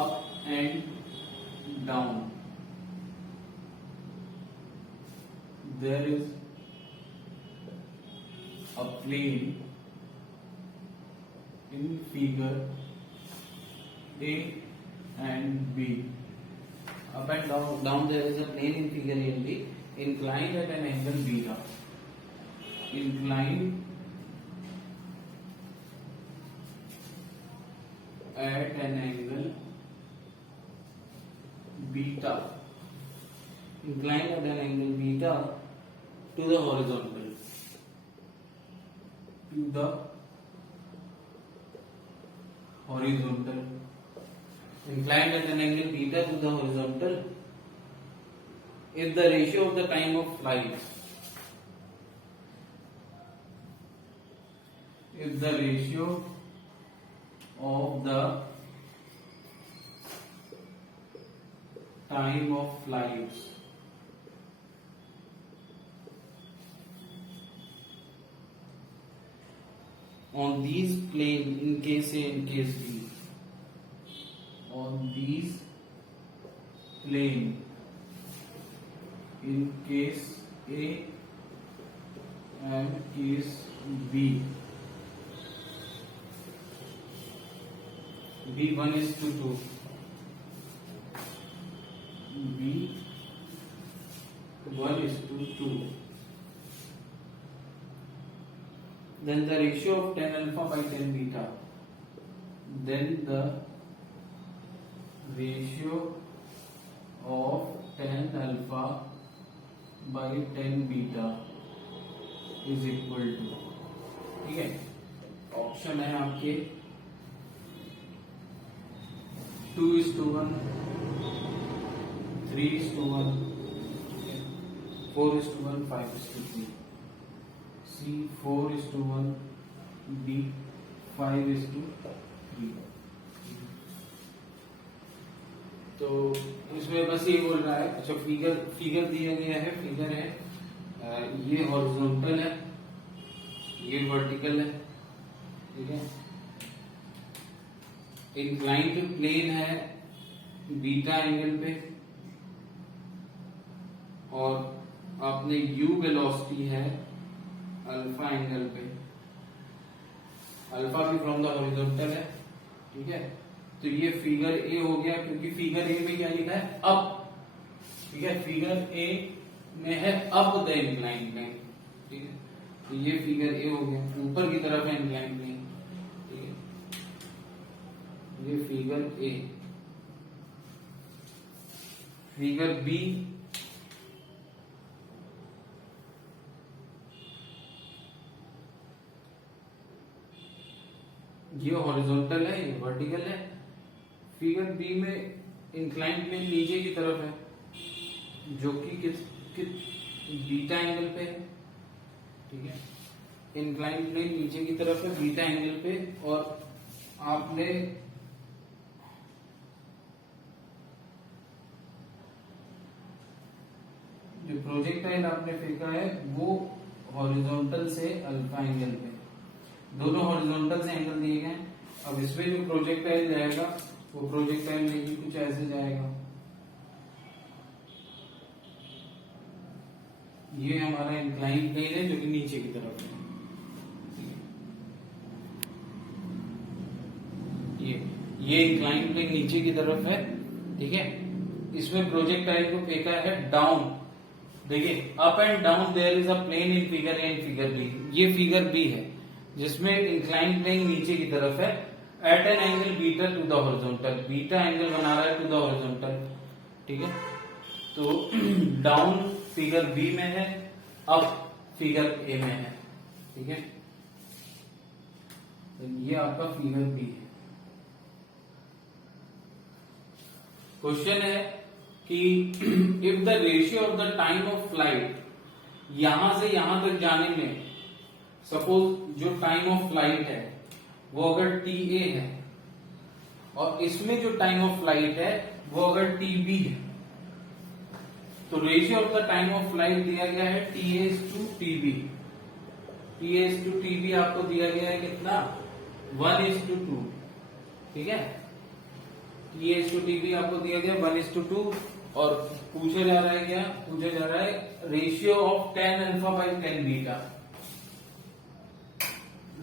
up and down there is a plane in figure A and B. Up and down there is a plane in figure A and B, inclined at an angle beta. Inclined at an angle beta. Inclined at an angle beta to the horizontal. To the horizontal, inclined at an angle beta to the horizontal, if the ratio of the time of flight, if the ratio of the time of flights on these plane in case A and case B, on these plane in case A and case B, B1 is to 2, B1 is to 2, then the ratio of tan alpha by tan beta, then the ratio of tan alpha by tan beta is equal to, ठीक है, option है आपके 2:1, 3:1, 4:1, 5:3, C 4:1, D 5:3। तो इसमें बस ये बोल रहा है, अच्छा फिगर दिया गया है, फिगर है ये हॉरिजॉन्टल है, ये वर्टिकल है, ठीक है, इंक्लाइंड प्लेन है बीटा एंगल पे, और आपने u वेलोसिटी है अल्फा एंगल पे, अल्फा भी फ्रॉम द हॉरिजॉन्टल है, ठीक है। तो ये फिगर ए हो गया, क्योंकि फिगर ए में क्या लिखा है, अप, ठीक है, फिगर ए में है अप द इंक्लाइन प्लेन, ठीक है, तो ये फिगर ए हो गया, ऊपर की तरफ है इंक्लाइन प्लेन, ठीक है, ये फिगर ए। फिगर बी, ये हॉरिजॉन्टल है, ये वर्टिकल है। फिगर बी में इंक्लाइंड प्लेन नीचे की तरफ है, जो कि किस बीटा एंगल पे है, ठीक है, इंक्लाइंड प्लेन नीचे की तरफ है बीटा एंगल पे, और आपने जो प्रोजेक्टाइल आपने फेंका है वो हॉरिजॉन्टल से अल्फा एंगल पे, दोनों हॉरिजॉन्टल से एंगल दिए गए। अब इसमें जो प्रोजेक्टाइल जाएगा वो प्रोजेक्टाइल नहीं, कुछ ऐसे जाएगा, ये हमारा इंक्लाइन प्लेन है जो कि नीचे की तरफ है, ये इंक्लाइन प्लेन नीचे की तरफ है, ठीक है। इसमें प्रोजेक्टाइल को फेंका है डाउन, देखिए up and down there is a plane in figure A and figure B, ये फिगर बी है जिसमें इंक्लाइन प्लेन नीचे की तरफ है at an angle beta to the horizontal, beta angle बना रहा है टू द हॉरिजॉन्टल, ठीक है। तो डाउन फिगर बी में है, अप फिगर ए में है, ठीक है, तो ये आपका फिगर बी है। क्वेश्चन है कि if the ratio of the time of flight यहां से यहां तक जाने में, सपोज जो टाइम ऑफ फ्लाइट है वो अगर टी ए है और इसमें जो टाइम ऑफ फ्लाइट है वो अगर टी बी है, तो ratio of the time of flight दिया गया है t s to t b. T s to t b आपको दिया गया है कितना, 1:2। ठीक है, t s to t b आपको दिया गया 1:2 और पूछा जा रहा है क्या, पूछा जा रहा है ratio of tan alpha by tan beta,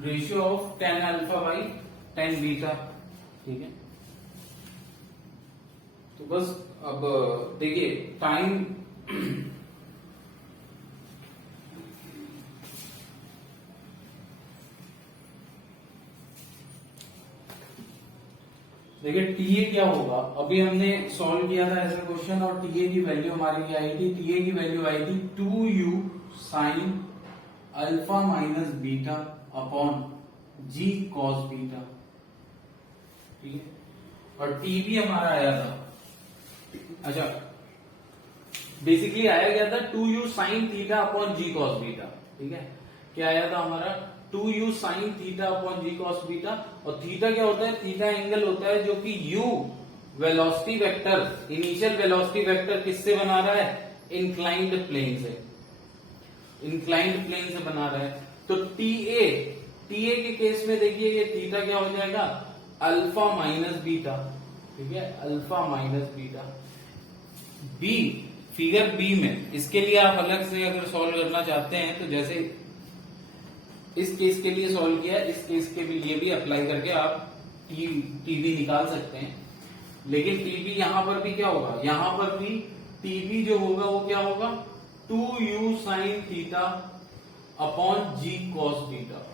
ratio of tan alpha by tan beta. ठीक है, तो बस अब देखिए टाइम देखिए टीए क्या होगा, अभी हमने सॉल्व किया था ऐसा क्वेश्चन और टीए की वैल्यू हमारी क्या आई थी, टीए की वैल्यू आई थी 2u sine alpha minus beta upon जी कॉस बीटा। ठीक है, और टीबी हमारा आया था, अच्छा बेसिकली आया गया था 2u साइन थीटा अपॉन जी कॉस बीटा। ठीक है, क्या आया था हमारा 2u साइन थीटा अपॉन जी कॉस बीटा, और थीटा क्या होता है, थीटा एंगल होता है जो कि u velocity vector, initial velocity vector किससे बना रहा है, इंक्लाइंड प्लेन से, इंक्लाइंड प्लेन से बना रहा है। तो टीए के केस में देखिए ये थीटा क्या हो जाएगा, अल्फा माइनस बीटा। ठीक है, alpha minus beta. B, figure B में इसके लिए आप अलग से अगर सॉल्व करना चाहते हैं तो जैसे इस केस के लिए सॉल्व किया, इस केस के लिए भी अप्लाई करके आप टीबी निकाल सकते हैं। लेकिन टीबी यहां पर भी क्या होगा, यहां पर भी टीबी जो होगा वो क्या होगा, 2u साइन थीटा अपॉन जी कॉस बीटा।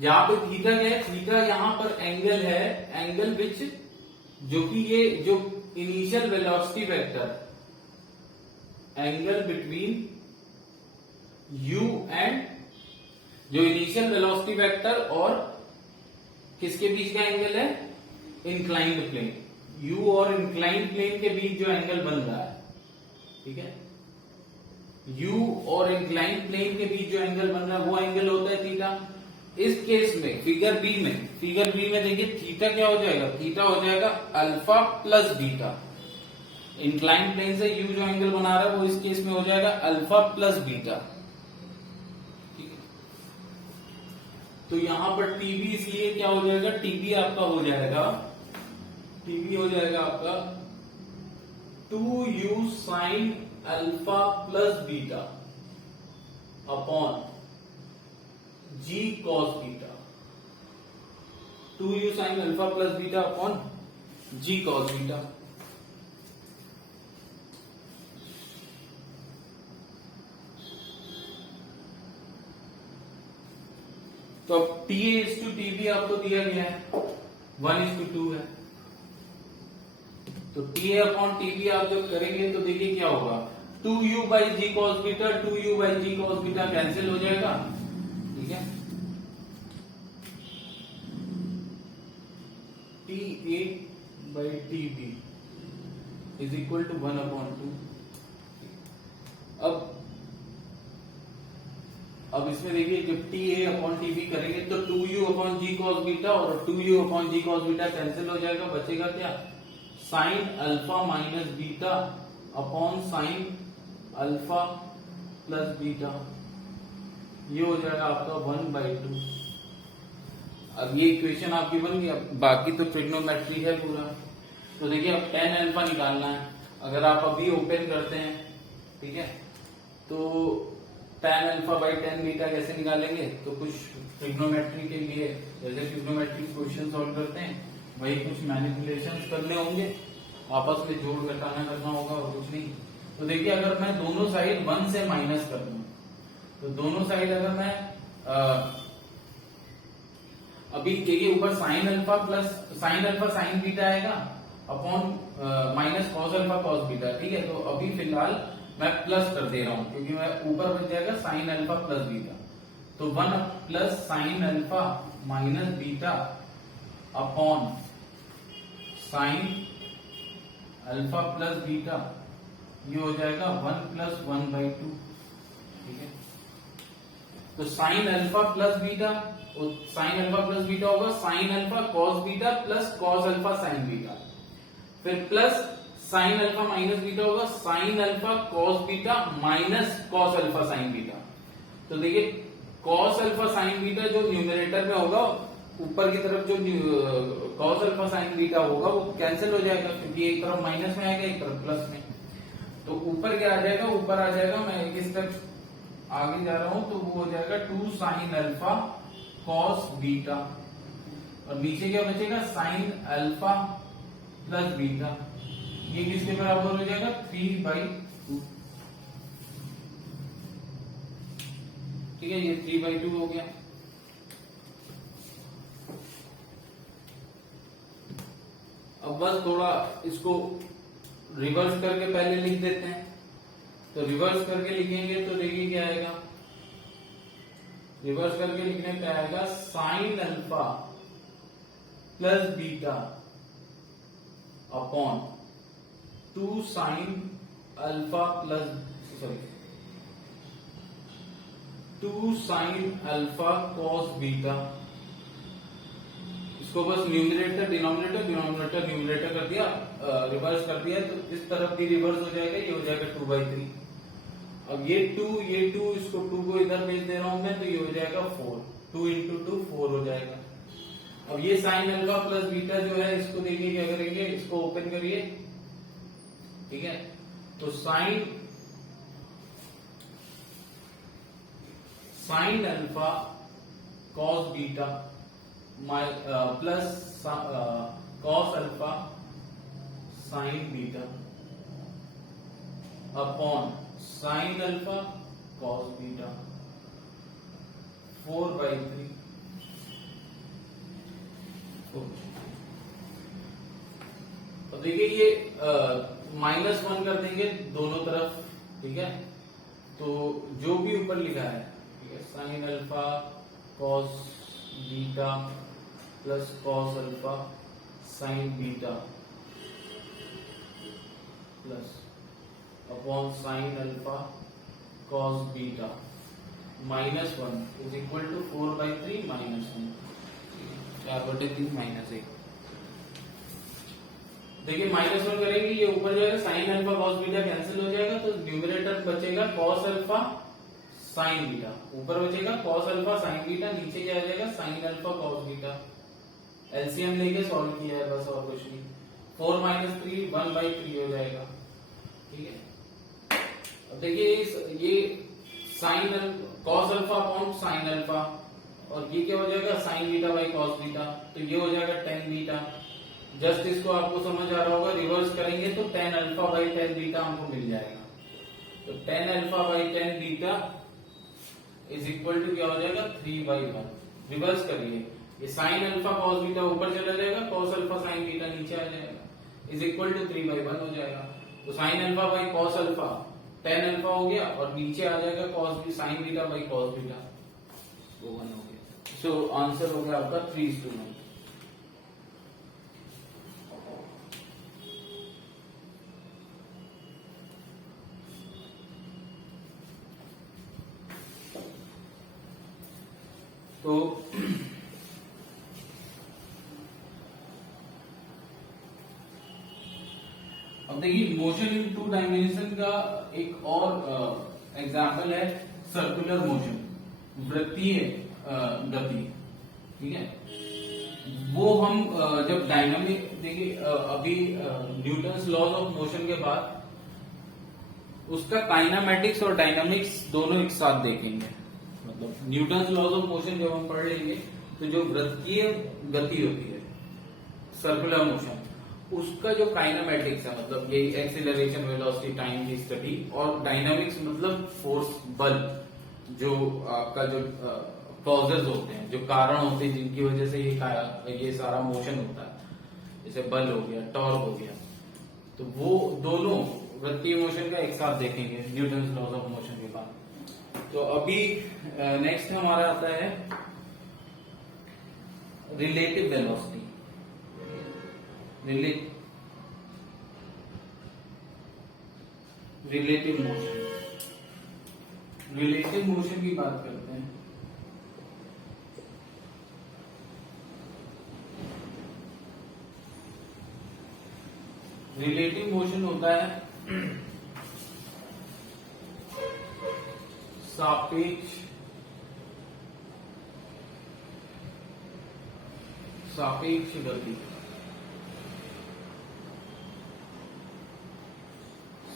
जहां पे थीटा क्या है, थीटा यहां पर एंगल है, एंगल विच जो कि ये जो initial velocity vector, angle between u and जो इनिशियल वेलोसिटी वेक्टर और किसके बीच का एंगल है, इंक्लाइंड प्लेन, u और इंक्लाइंड प्लेन के बीच जो एंगल बन रहा है। ठीक है, u और इंक्लाइंड प्लेन के बीच जो एंगल बन रहा है वो एंगल होता है थीटा। इस केस में फिगर बी में देखिए थीटा क्या हो जाएगा, थीटा हो जाएगा alpha plus beta. Inclined plane से u जो एंगल बना रहा है वो इस केस में हो जाएगा अल्फा प्लस बीटा। ठीक है, तो यहां पर टीबी इसलिए क्या हो जाएगा, टीबी आपका हो जाएगा, टीबी हो जाएगा आपका 2u sine alpha plus beta upon जी cos beta, 2u sine alpha plus beta upon जी कॉस बीटा। तो अब TA/TB आपको दिया गया है 1:2 है, तो TA अपॉन TB आप जब करेंगे तो देखिए क्या होगा, 2u by ji cos beta, 2u by ji cos beta cancel हो जाएगा। ठीक है, TA by TB is equal to 1/2। अब इसमें देखिए जब TA अपॉन TB करेंगे तो 2u अपॉन जी कॉस बीटा और 2u अपॉन जी कॉस बीटा कैंसिल हो जाएगा, बचेगा क्या, sign alpha minus beta upon sine alpha plus beta, ये हो जाएगा आपका 1/2। अब ये इक्वेशन आपकी बन गई। अब बाकी तो ट्रिग्नोमेट्री है पूरा। तो देखिए अब tan अल्फा निकालना है, अगर आप अभी ओपन करते हैं, ठीक है, तो tan alpha by tan beta कैसे निकालेंगे, तो कुछ ट्रिग्नोमेट्री के लिए जैसे ट्रिग्नोमेट्री क्वेश्चन सॉल्व करते हैं वही कुछ मैनिपुलेशंस करने होंगे, आपस में जोड़ घटाना करना होगा और कुछ नहीं। तो देखिए अगर मैं दोनों साइड 1 से माइनस कर दूं, तो दोनों साइड अगर मैं अभी देखिए ऊपर साइन अल्फा साइन बीटा आएगा upon minus cos alpha cos beta. ठीक है, तो अभी फिलहाल मैं प्लस कर दे रहा हूं क्योंकि मैं ऊपर बच जाएगा साइन अल्फा प्लस बीटा, तो 1 plus sine alpha minus beta upon sine alpha plus beta, ये हो जाएगा 1 प्लस 1/2। ठीक है, तो sine alpha plus beta, sine alpha plus beta होगा sine alpha cos beta plus cos alpha sine beta, फिर plus sine alpha minus beta होगा sine alpha cos beta minus cos alpha sine beta. तो देखिए cos alpha sine beta जो numerator में होगा, ऊपर की तरफ जो कॉस अल्फा साइन बीटा होगा वो कैंसिल हो जाएगा, क्योंकि एक तरफ माइनस में आएगा एक तरफ प्लस में। तो ऊपर क्या आ जाएगा, ऊपर आ जाएगा, मैं एक स्टेप आगे जा रहा हूं, तो वो हो जाएगा 2 साइन अल्फा कॉस बीटा, और नीचे क्या बचेगा साइन अल्फा प्लस बीटा, ये किसके बराबर हो जाएगा 3/2। ठीक है, ये 3/2 हो गया। अब बस थोड़ा इसको रिवर्स करके पहले लिख देते हैं। तो रिवर्स करके लिखेंगे तो देखिए क्या आएगा, रिवर्स करके लिखने पे आएगा sign alpha plus beta upon 2 sine alpha plus 2 sine alpha cos beta. इसको बस न्यूमरेटर डिनोमिनेटर डिनोमिनेटर न्यूमरेटर कर दिया, रिवर्स कर दिया, तो इस तरफ भी रिवर्स हो जाएगा, ये हो जाएगा 2/3। अब ये 2 इसको 2 को इधर भेज दे रहा हूं मैं, तो ये हो जाएगा 4, 2 इंटू 2 4 हो जाएगा। अब ये साइन अल्फा प्लस बीटा जो है, इसको देखिए क्या करेंगे, इसको ओपन करिए। ठीक है, तो sine alpha cos beta plus cos alpha sine beta upon sine alpha cos beta 4/3। तो देखिए ये -1 कर देंगे दोनों तरफ। ठीक है, तो जो भी ऊपर लिखा है, ठीक है, sine alpha cos beta plus cos alpha sine beta plus upon sine alpha cos beta -1 is equal to 4/3 -1, 4/3 -1। देखिए -1 करेंगे, ये ऊपर जाएगा sign alpha cos beta cancel हो जाएगा, तो न्यूमरेटर बचेगा कॉस अल्फा साइन बीटा, ऊपर बचेगा कॉस अल्फा साइन बीटा, नीचे क्या आ जाएगा sign alpha cos beta. LCM लेके सॉल्व किया है बस, और कुछ नहीं। 4 - 3 1/3 हो जाएगा। ठीक है, अब देखिए ये sine cos alpha upon sine alpha, और ये क्या हो जाएगा sign beta by cos beta, तो ये हो जाएगा tan बीटा। जस्ट इसको आपको समझ आ रहा होगा, रिवर्स करेंगे तो tan alpha by tan beta हमको मिल जाएगा। तो tan alpha by tan beta is equal to क्या हो जाएगा 3/1। रिवर्स करिए, ये साइन अल्फा कॉस बीटा ऊपर चला जाएगा, कॉस अल्फा साइन बीटा नीचे आ जाएगा, इज इक्वल टू 3/1 हो जाएगा। तो sine alpha by cos alpha tan alpha हो गया, और नीचे आ जाएगा cos sine beta by cos beta, वो 1 हो गया। सो आंसर हो गया आपका 3:9। तो अब देखिए मोशन इन 2 डायमेंशन का एक और एग्जाम्पल है सर्कुलर मोशन, वृत्तीय गति। ठीक है, वो हम जब डायनामिक देखिए अभी न्यूटन्स लॉज ऑफ मोशन के बाद उसका काइनामेटिक्स और डायनामिक्स दोनों एक साथ देखेंगे। मतलब न्यूटन्स लॉज ऑफ मोशन जब हम पढ़ लेंगे, तो जो वृत्तीय गति होती है सर्कुलर मोशन, उसका जो काइनामेटिक्स है, मतलब ये एक्सीलरेशन वेलोसिटी टाइम की स्टडी, और डायनामिक्स मतलब फोर्स बल, जो आपका जो कॉजेज होते हैं, जो कारण होते हैं जिनकी वजह से ये सारा मोशन होता है, जैसे बल हो गया, टॉर्क हो गया, तो वो दोनों वृत्तीय मोशन का एक साथ देखेंगे न्यूटन्स लॉज ऑफ मोशन के बाद। तो अभी नेक्स्ट हमारा आता है relative velocity. Relative motion, relative motion की बात करते हैं। रिलेटिव मोशन होता है सापेक्ष गति,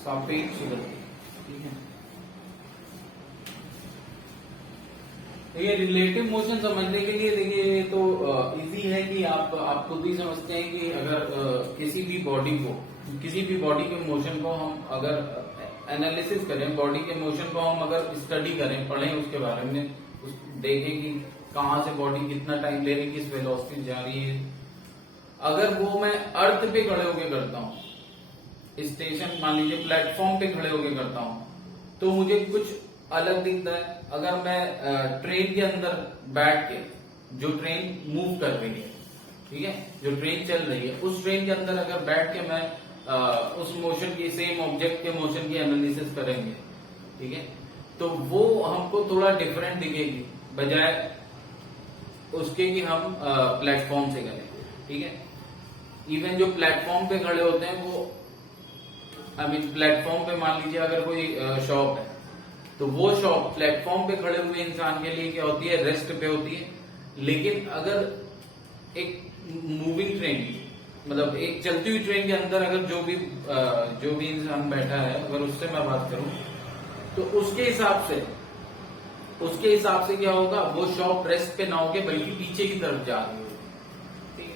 सापेक्ष गति, ठीक है। देखिए रिलेटिव मोशन समझने के लिए देखिए ये तो इजी है कि आप खुद ही समझते हैं कि अगर किसी भी बॉडी के मोशन को हम अगर एनालिसिस करें, बॉडी के मोशन को हम अगर स्टडी करें, पढ़ें उसके बारे में, देखें कि कहां से बॉडी कितना टाइम ले रही है, किस वेलोसिटी जा रही है। अगर वो मैं अर्थ पे खड़े होके करता हूँ, स्टेशन मान लीजिए प्लेटफॉर्म पे खड़े होके करता हूँ, तो मुझे कुछ अलग दिखता है। अगर मैं ट्रेन के अंदर बैठ के, जो ट्रेन मूव कर रही है, ठीक है, जो ट्रेन चल रही है, उस ट्रेन के अंदर अगर बैठ के मैं उस मोशन की, सेम ऑब्जेक्ट के मोशन की एनालिसिस करेंगे, ठीक है, तो वो हमको थोड़ा डिफरेंट दिखेगी बजाय उसके कि हम प्लेटफॉर्म से करें, ठीक है। इवन जो प्लेटफॉर्म पे खड़े होते हैं वो प्लेटफॉर्म पे मान लीजिए अगर कोई शॉप है, तो वो शॉप प्लेटफॉर्म पे खड़े हुए इंसान के लिए क्या होती है, रेस्ट पे होती है। लेकिन अगर एक मूविंग ट्रेन, मतलब एक चलती हुई ट्रेन के अंदर अगर जो भी इंसान बैठा है, अगर उससे मैं बात करूं, तो उसके हिसाब से क्या होगा, वो शॉप रेस्ट पे ना होके बल्कि पीछे की तरफ जा रही होगी, ठीक है।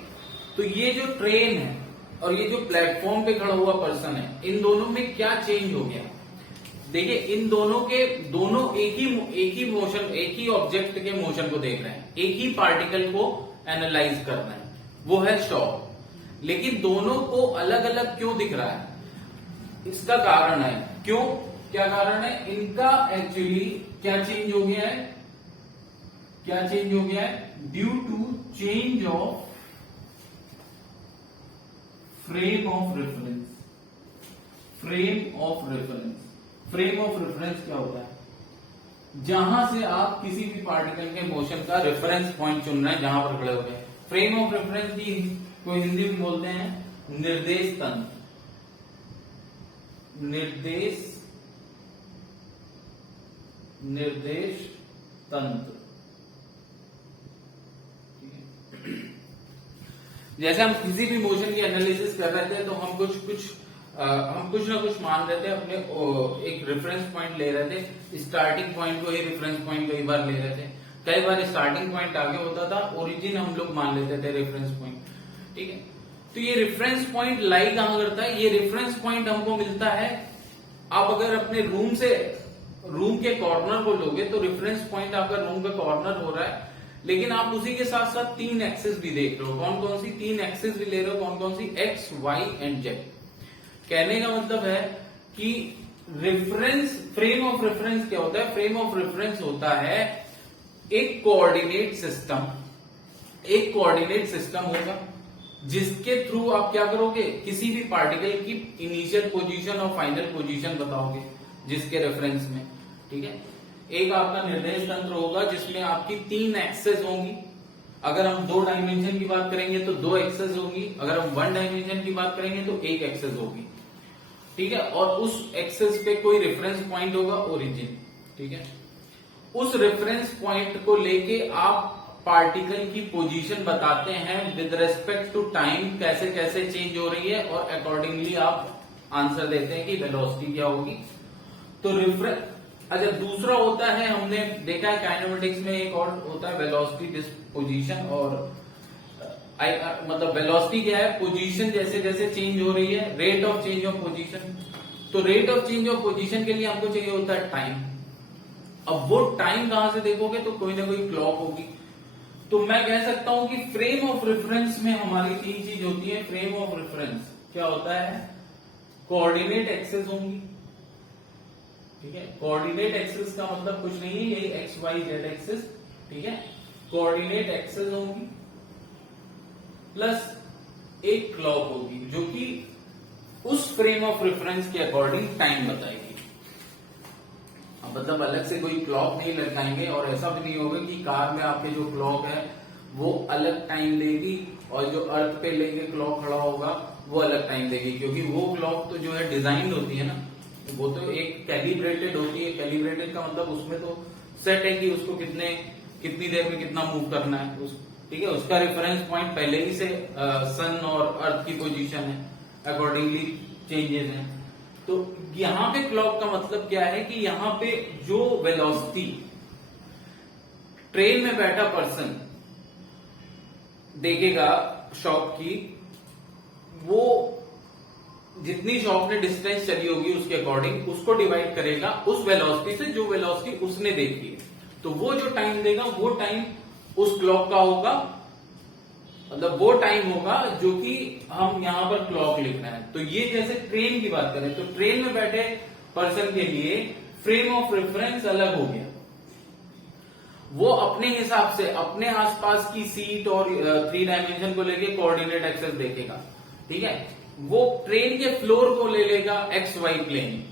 तो ये जो ट्रेन है और ये जो प्लेटफॉर्म पे खड़ा हुआ पर्सन है, इन दोनों में क्या चेंज हो गया। देखिए इन दोनों एक ही मोशन, एक ही ऑब्जेक्ट के मोशन को देख रहे हैं, एक ही पार्टिकल को एनालाइज कर रहे हैं, वो है शॉप। लेकिन दोनों को अलग अलग क्यों दिख रहा है, इसका कारण है, क्यों, क्या कारण है, इनका एक्चुअली क्या चेंज हो गया है, due to change of frame of reference. Frame of reference क्या होता है, जहां से आप किसी भी पार्टिकल के मोशन का रेफरेंस पॉइंट चुन रहे हैं, जहां पर खड़े हो गए। फ्रेम ऑफ रेफरेंस की को हिंदी में बोलते हैं निर्देश तंत्र, निर्देश तंत्र। जैसे हम किसी भी मोशन की एनालिसिस कर रहे थे, तो हम कुछ ना कुछ मान रहे थे, अपने एक रेफरेंस पॉइंट ले रहे थे, स्टार्टिंग पॉइंट को ही रेफरेंस पॉइंट कई बार ले रहे थे, कई बार स्टार्टिंग पॉइंट आगे होता था, ओरिजिन हम लोग मान लेते थे रेफरेंस पॉइंट, ठीक है। तो ये रेफरेंस पॉइंट लाई कहां करता है, ये रेफरेंस पॉइंट हमको मिलता है, आप अगर अपने रूम के कॉर्नर को लोगे तो रेफरेंस पॉइंट आपका रूम का कॉर्नर हो रहा है, लेकिन आप उसी के साथ साथ 3 एक्सेस भी देख रहे हो। कौन कौन सी 3 एक्सेस भी ले रहे हो, कौन कौन सी, एक्स, वाई एंड जेड। कहने का मतलब है कि फ्रेम ऑफ रेफरेंस क्या होता है, फ्रेम ऑफ रेफरेंस होता है एक कोऑर्डिनेट सिस्टम होगा, जिसके थ्रू आप क्या करोगे, किसी भी पार्टिकल की इनिशियल पोजीशन और फाइनल पोजीशन बताओगे, जिसके रेफरेंस में, ठीक है। एक आपका निर्देश तंत्र होगा जिसमें आपकी 3 एक्सेस होंगी। अगर हम 2 डायमेंशन की बात करेंगे तो 2 एक्सेस होगी, अगर हम 1 डायमेंशन की बात करेंगे तो 1 एक्सेस होगी, ठीक है। और उस एक्सेस पे कोई रेफरेंस पॉइंट होगा, ओरिजिन, ठीक है। उस रेफरेंस पॉइंट को लेके आप पार्टिकल की पोजीशन बताते हैं विद रेस्पेक्ट टू टाइम, कैसे कैसे चेंज हो रही है, और अकॉर्डिंगली आप आंसर देते हैं कि वेलोसिटी क्या होगी। तो अच्छा, दूसरा होता है, हमने देखा है काइनेमेटिक्स में एक और होता है वेलोसिटी डिस्पोजिशन, और मतलब वेलोसिटी क्या है, पोजीशन जैसे जैसे चेंज हो रही है, rate of change of position. तो rate of change of position के लिए हमको चाहिए होता है टाइम। अब वो टाइम कहां से देखोगे, तो कोई ना कोई क्लॉक होगी। तो मैं कह सकता हूं कि फ्रेम ऑफ रेफरेंस में हमारी 3 चीज होती है। फ्रेम ऑफ रेफरेंस क्या होता है, कोऑर्डिनेट एक्सेस होंगी, ठीक है। कोऑर्डिनेट एक्सेस का मतलब कुछ नहीं है, यही एक्स वाई जेड एक्सेस, ठीक है। कोऑर्डिनेट एक्सेस होंगी प्लस एक क्लॉक होगी, जो कि उस फ्रेम ऑफ रेफरेंस के अकॉर्डिंग टाइम बताएगी। मतलब अलग से कोई क्लॉक नहीं लगाएंगे, और ऐसा भी नहीं होगा कि कार में आपके जो क्लॉक है वो अलग टाइम देगी और जो अर्थ पे लेके क्लॉक खड़ा होगा वो अलग टाइम देगी, क्योंकि वो क्लॉक तो जो है डिजाइन होती है ना, वो तो एक कैलिब्रेटेड होती है। कैलिब्रेटेड का मतलब उसमें तो सेट है कि उसको कितनी देर में कितना मूव करना है, ठीक है, उसका रेफरेंस पॉइंट पहले ही से सन और अर्थ की पोजीशन है, अकॉर्डिंगली चेंजेस हैं। तो यहां पे क्लॉक का मतलब क्या है कि यहां पे जो वेलोसिटी ट्रेन में बैठा पर्सन देखेगा शॉप की, वो जितनी शॉप ने डिस्टेंस चली होगी उसके अकॉर्डिंग उसको डिवाइड करेगा उस वेलोसिटी से जो वेलोसिटी उसने देखी है। तो वो जो टाइम देगा वो टाइम उस क्लॉक का होगा, मतलब वो टाइम होगा जो कि हम यहां पर क्लॉक लिख रहे हैं। तो ये जैसे ट्रेन की बात करें तो ट्रेन में बैठे पर्सन के लिए फ्रेम ऑफ रेफरेंस अलग हो गया। वो अपने हिसाब से अपने आसपास की सीट और 3 डायमेंशन को लेके कोऑर्डिनेट एक्सेस देखेगा, ठीक है। वो ट्रेन के फ्लोर को ले लेगा एक्स वाई प्लेन।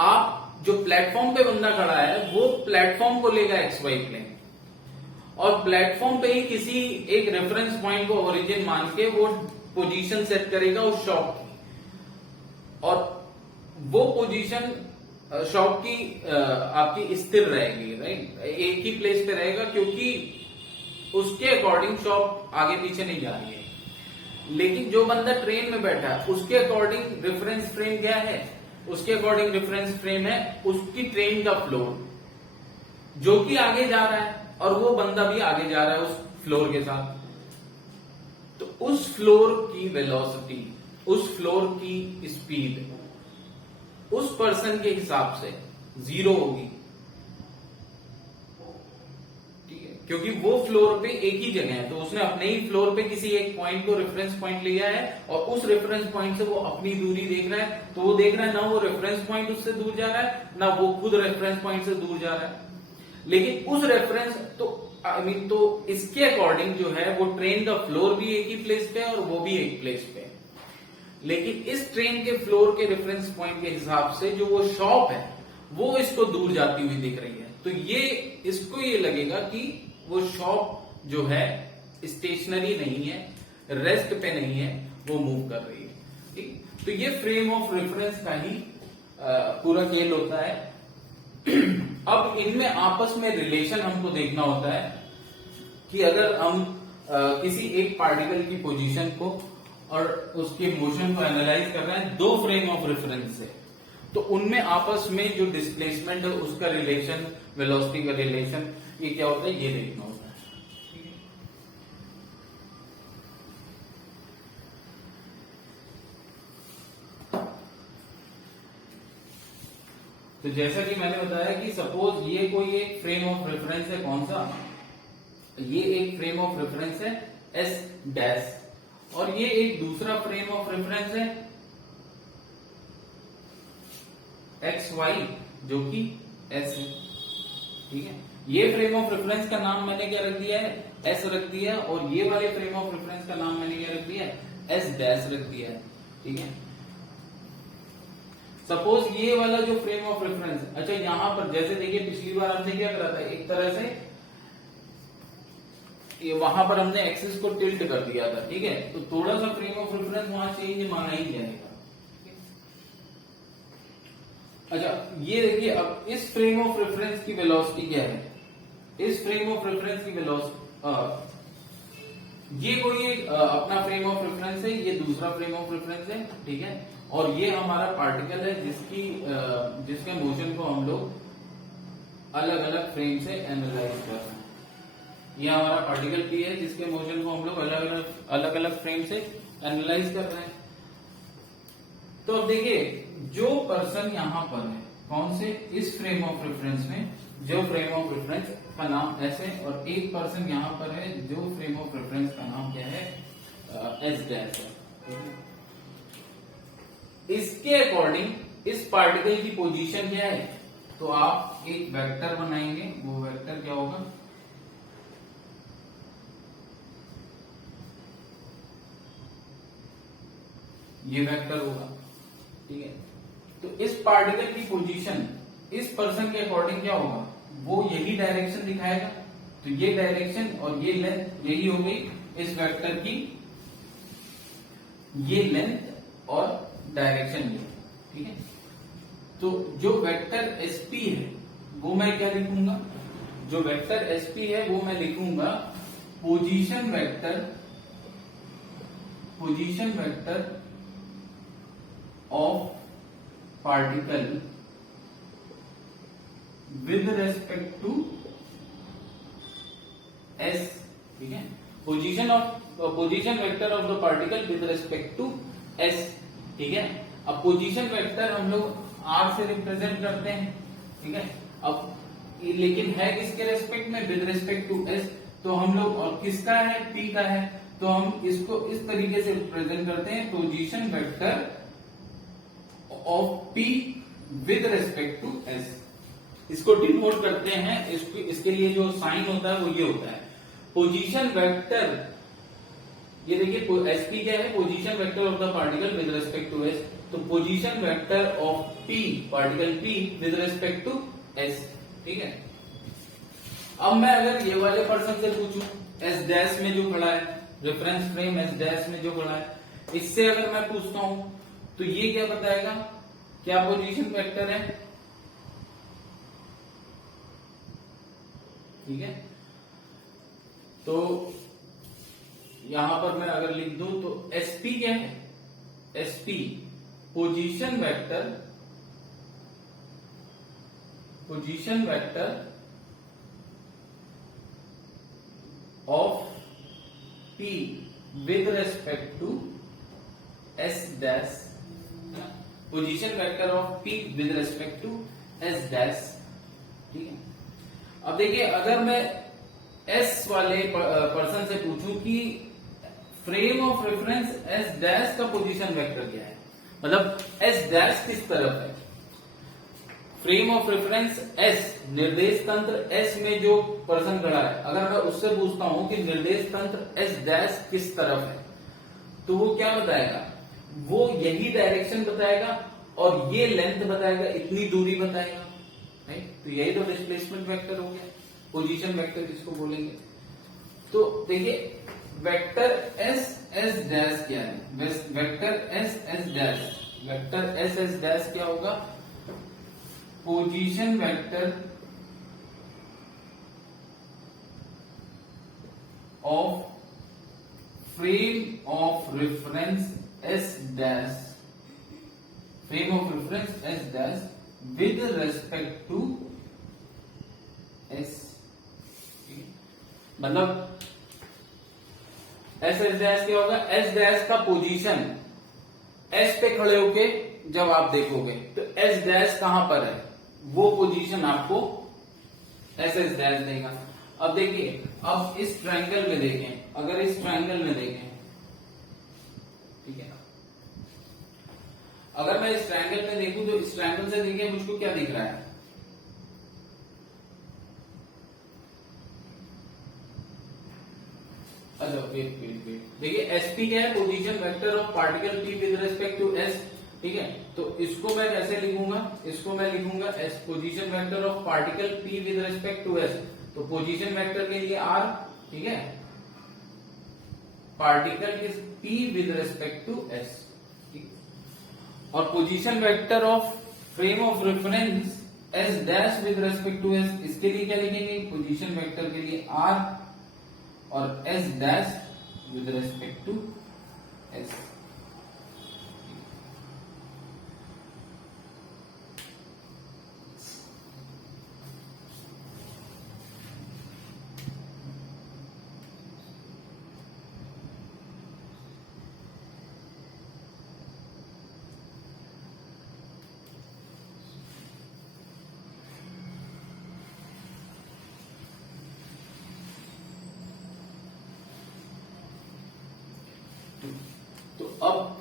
आप जो प्लेटफॉर्म पे बंदा खड़ा है वो प्लेटफॉर्म को लेगा एक्स वाई प्लेन, और प्लेटफॉर्म पे ही किसी एक रेफरेंस पॉइंट को ओरिजिन मान के वो पोजीशन सेट करेगा उस शॉप की, और वो पोजीशन शॉप की आपकी स्थिर रहेगी, राइट, एक ही प्लेस पे रहेगा, क्योंकि उसके अकॉर्डिंग शॉप आगे पीछे नहीं जा रही है। लेकिन जो बंदा ट्रेन में बैठा है उसके अकॉर्डिंग रेफरेंस फ्रेम क्या है, उसके अकॉर्डिंग रेफरेंस फ्रेम है उसकी ट्रेन का फ्लोर जो कि आगे जा रहा है, और वो बंदा भी आगे जा रहा है उस फ्लोर के साथ। तो उस फ्लोर की वेलोसिटी, उस फ्लोर की स्पीड उस पर्सन के हिसाब से 0 होगी, ठीक है, क्योंकि वो फ्लोर पे एक ही जगह है। तो उसने अपने ही फ्लोर पे किसी एक पॉइंट को रेफरेंस पॉइंट लिया है, और उस रेफरेंस पॉइंट से वो अपनी दूरी देख रहा है। तो वो देख रहा है ना वो रेफरेंस पॉइंट उससे दूर जा रहा है, ना वो खुद रेफरेंस पॉइंट से दूर जा रहा है। लेकिन उस रेफरेंस तो इसके अकॉर्डिंग जो है वो ट्रेन का फ्लोर भी एक ही प्लेस पे है और वो भी एक प्लेस पे है। लेकिन इस ट्रेन के फ्लोर के रेफरेंस पॉइंट के हिसाब से जो वो शॉप है वो इसको दूर जाती हुई दिख रही है। तो इसको ये लगेगा कि वो शॉप जो है स्टेशनरी नहीं है, रेस्ट पे नहीं है, वो मूव कर रही है, ठीक। तो ये फ्रेम ऑफ रेफरेंस का ही पूरा खेल होता है। अब इनमें आपस में रिलेशन हमको देखना होता है कि अगर हम किसी एक पार्टिकल की पोजीशन को और उसके मोशन को एनालाइज कर रहे हैं 2 फ्रेम ऑफ रेफरेंस से, तो उनमें आपस में जो डिस्प्लेसमेंट है उसका रिलेशन, वेलोसिटी का रिलेशन, ये क्या होता है ये देखना होता है। तो जैसा कि मैंने बताया कि सपोज ये कोई एक फ्रेम ऑफ रेफरेंस है, कौन सा, ये एक फ्रेम ऑफ रेफरेंस है एस डैश, और ये एक दूसरा फ्रेम ऑफ रेफरेंस है एक्स वाई जो कि एस है, ठीक है। ये फ्रेम ऑफ रेफरेंस का नाम मैंने क्या रख दिया है, एस रख दिया, और ये वाले फ्रेम ऑफ रेफरेंस का नाम मैंने क्या रख दिया है, एस डैश रख दिया है, ठीक है। सपोज ये वाला जो फ्रेम ऑफ रेफरेंस, अच्छा यहां पर जैसे देखिए पिछली बार हमने क्या करा था, एक तरह से ये वहां पर हमने एक्सिस को टिल्ट कर दिया था, ठीक है। तो थोड़ा सा फ्रेम ऑफ रेफरेंस वहां चेंज माना ही जाएगा। अच्छा ये देखिए, अब इस फ्रेम ऑफ रेफरेंस की वेलोसिटी क्या है, इस फ्रेम ऑफ रेफरेंस की वेलोसिटी, ये कोई एक अपना फ्रेम ऑफ रेफरेंस है, ये दूसरा फ्रेम ऑफ रेफरेंस है, ठीक है। और ये हमारा पार्टिकल है जिसके मोशन को हम लोग अलग अलग फ्रेम से एनालाइज कर रहे हैं। ये हमारा पार्टिकल पी है जिसके मोशन को हम लोग अलग अलग फ्रेम से एनालाइज कर रहे हैं। तो अब देखिए जो पर्सन यहां पर है, कौन से, इस फ्रेम ऑफ रेफरेंस में, जो फ्रेम ऑफ रेफरेंस का नाम एस है, और एक पर्सन यहां पर है जो फ्रेम ऑफ रेफरेंस का नाम क्या है, एस डैश है, ठीक है। इसके अकॉर्डिंग इस पार्टिकल की पोजीशन क्या है, तो आप एक वेक्टर बनाएंगे, वो वेक्टर क्या होगा, ये वेक्टर होगा, ठीक है। तो इस पार्टिकल की पोजीशन इस पर्सन के अकॉर्डिंग क्या होगा, वो यही डायरेक्शन दिखाएगा। तो ये डायरेक्शन और ये लेंथ यही हो गई इस वेक्टर की, ये लेंथ और डायरेक्शन ये, ठीक है। तो जो वेक्टर एसपी है वो मैं क्या लिखूंगा, जो वेक्टर एसपी है वो मैं लिखूंगा position vector of particle with respect to S, ठीक है। Position vector of the particle with respect to S, ठीक है। अब पोजीशन वेक्टर हम लोग आर से रिप्रेजेंट करते हैं, ठीक है। अब लेकिन है किसके रेस्पेक्ट में, विद रेस्पेक्ट टू एस। तो हम लोग, और किसका है, पी का है, तो हम इसको इस तरीके से रिप्रेजेंट करते हैं, position vector of P with respect to S. इसको डिनोट करते हैं, इसके लिए जो साइन होता है वो ये होता है पोजीशन वेक्टर। ये देखिए एसपी क्या है, position vector of the particle with respect to S. तो position vector of P, particle P with respect to S, ठीक है। अब मैं अगर ये वाले पर्सन से पूछूं, एस डैश में जो खड़ा है, रेफरेंस फ्रेम एस डैश में जो खड़ा है, इससे अगर मैं पूछता हूं तो ये क्या बताएगा, क्या पोजीशन वेक्टर है, ठीक है। तो यहां पर मैं अगर लिख दूं तो एसपी क्या है, SP position vector of P with respect to S dash, position vector of P with respect to S dash, ठीक है। अब देखिए अगर मैं एस वाले पर्सन से पूछूं कि frame of reference S dash का पोजीशन वेक्टर क्या है, मतलब एस डैश किस तरफ है, फ्रेम ऑफ रेफरेंस एस, निर्देश तंत्र एस में जो पर्सन खड़ा है, अगर मैं उससे पूछता हूं कि निर्देश तंत्र एस डैश किस तरफ है, तो वो क्या बताएगा, वो यही डायरेक्शन बताएगा और ये लेंथ बताएगा, इतनी दूरी बताएगा, राइट। तो यही तो डिस्प्लेसमेंट वेक्टर हो गया, पोजीशन वेक्टर जिसको बोलेंगे। तो देखिए वेक्टर एस एस डैश क्या है, vector S S dash, vector S S dash क्या होगा, position vector of frame of reference S dash, frame of reference S dash with respect to S, मतलब S S dash क्या होगा, S dash का position S पे खड़े होके जब आप देखोगे तो एस डैश कहां पर है, वो पोजीशन आपको एस एस डैश देगा। अब देखिए, अब इस ट्रायंगल में देखें, अगर इस ट्रायंगल में देखें, ठीक है, अगर मैं इस ट्रायंगल में देखूं तो इस ट्रायंगल से देखिए मुझको क्या दिख रहा है, अच्छा वेट देखिए एसपी क्या है, position vector of particle P with respect to S, ठीक है। तो इसको मैं कैसे लिखूंगा, इसको मैं लिखूंगा S position vector of particle P with respect to S. तो पोजीशन वेक्टर के लिए आर, ठीक है, particle is P with respect to S, ठीक। और position vector of frame of reference S dash with respect to S, इसके लिए क्या लिखेंगे, पोजीशन वेक्टर के लिए आर और S dash with respect to S. तो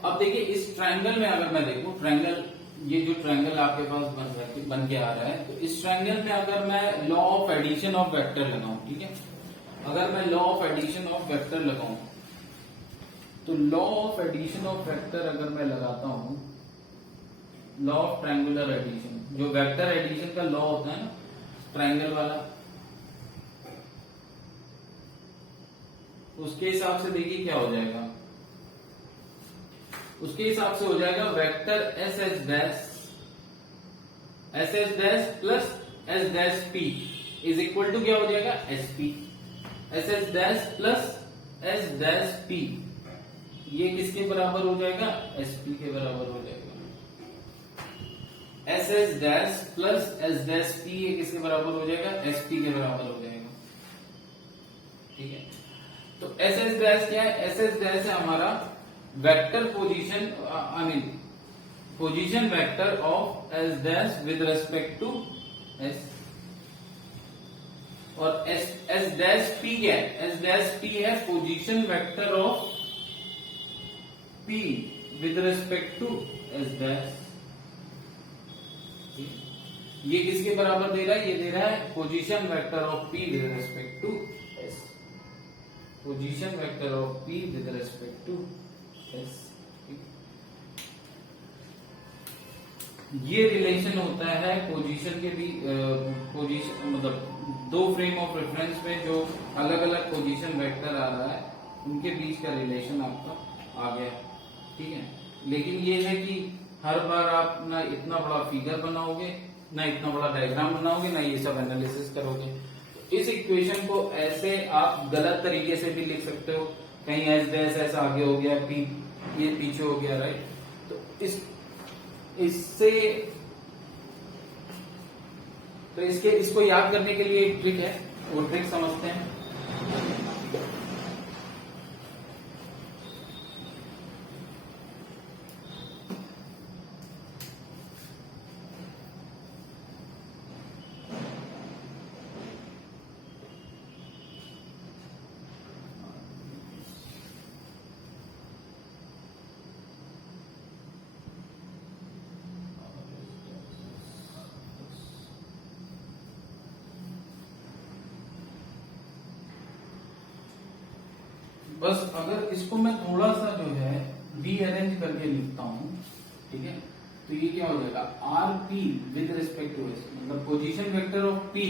अब देखिए इस ट्रायंगल में अगर मैं देखूं, ट्रायंगल, ये जो ट्रायंगल आपके पास बन के आ रहा है, तो इस ट्रायंगल में अगर मैं law of addition of vector लगाऊं, ठीक है, अगर मैं law of addition of vector लगाऊं, तो law of addition of vector अगर मैं लगाता हूं, लॉ ऑफ ट्रायंगुलर एडिशन, जो वेक्टर एडिशन का लॉ होता है ना ट्रायंगल वाला, उसके हिसाब से देखिए क्या हो जाएगा। उसके हिसाब से हो जाएगा vector S S dash plus S dash P is equal to क्या हो जाएगा S P. S S dash plus S dash P ये किसके बराबर हो जाएगा, एस पी के बराबर हो जाएगा। S S dash plus S dash P ये किसके बराबर हो जाएगा, एस पी के बराबर हो जाएगा। ठीक है, तो एस एस डैश क्या है, एस एस डैश है हमारा vector position, I mean position vector of S dash with respect to S. और एस डैश पी क्या है, एस डैश पी है position vector of P with respect to S dash. ये किसके बराबर दे रहा है, ये दे रहा है position vector of P with respect to S. Position vector of P with respect to S. ये रिलेशन होता है पोजीशन के भी, पोजीशन मतलब दो फ्रेम ऑफ रेफरेंस में जो अलग अलग पोजीशन वेक्टर आ रहा है उनके बीच का रिलेशन आपका आ गया। ठीक है, लेकिन ये है कि हर बार आप ना इतना बड़ा फिगर बनाओगे, ना इतना बड़ा डायग्राम बनाओगे, ना ये सब एनालिसिस करोगे। तो इस इक्वेशन को ऐसे आप गलत तरीके से भी लिख सकते हो, कहीं एस डैश ऐसा आगे हो गया, पी ये पीछे हो गया, राइट। तो इससे तो इसको याद करने के लिए एक ट्रिक है, वो ट्रिक समझते हैं। बस अगर इसको मैं थोड़ा सा जो है रीअरेंज करके लिखता हूं, ठीक है, तो ये क्या हो जाएगा, R P with respect to S, मतलब position vector of P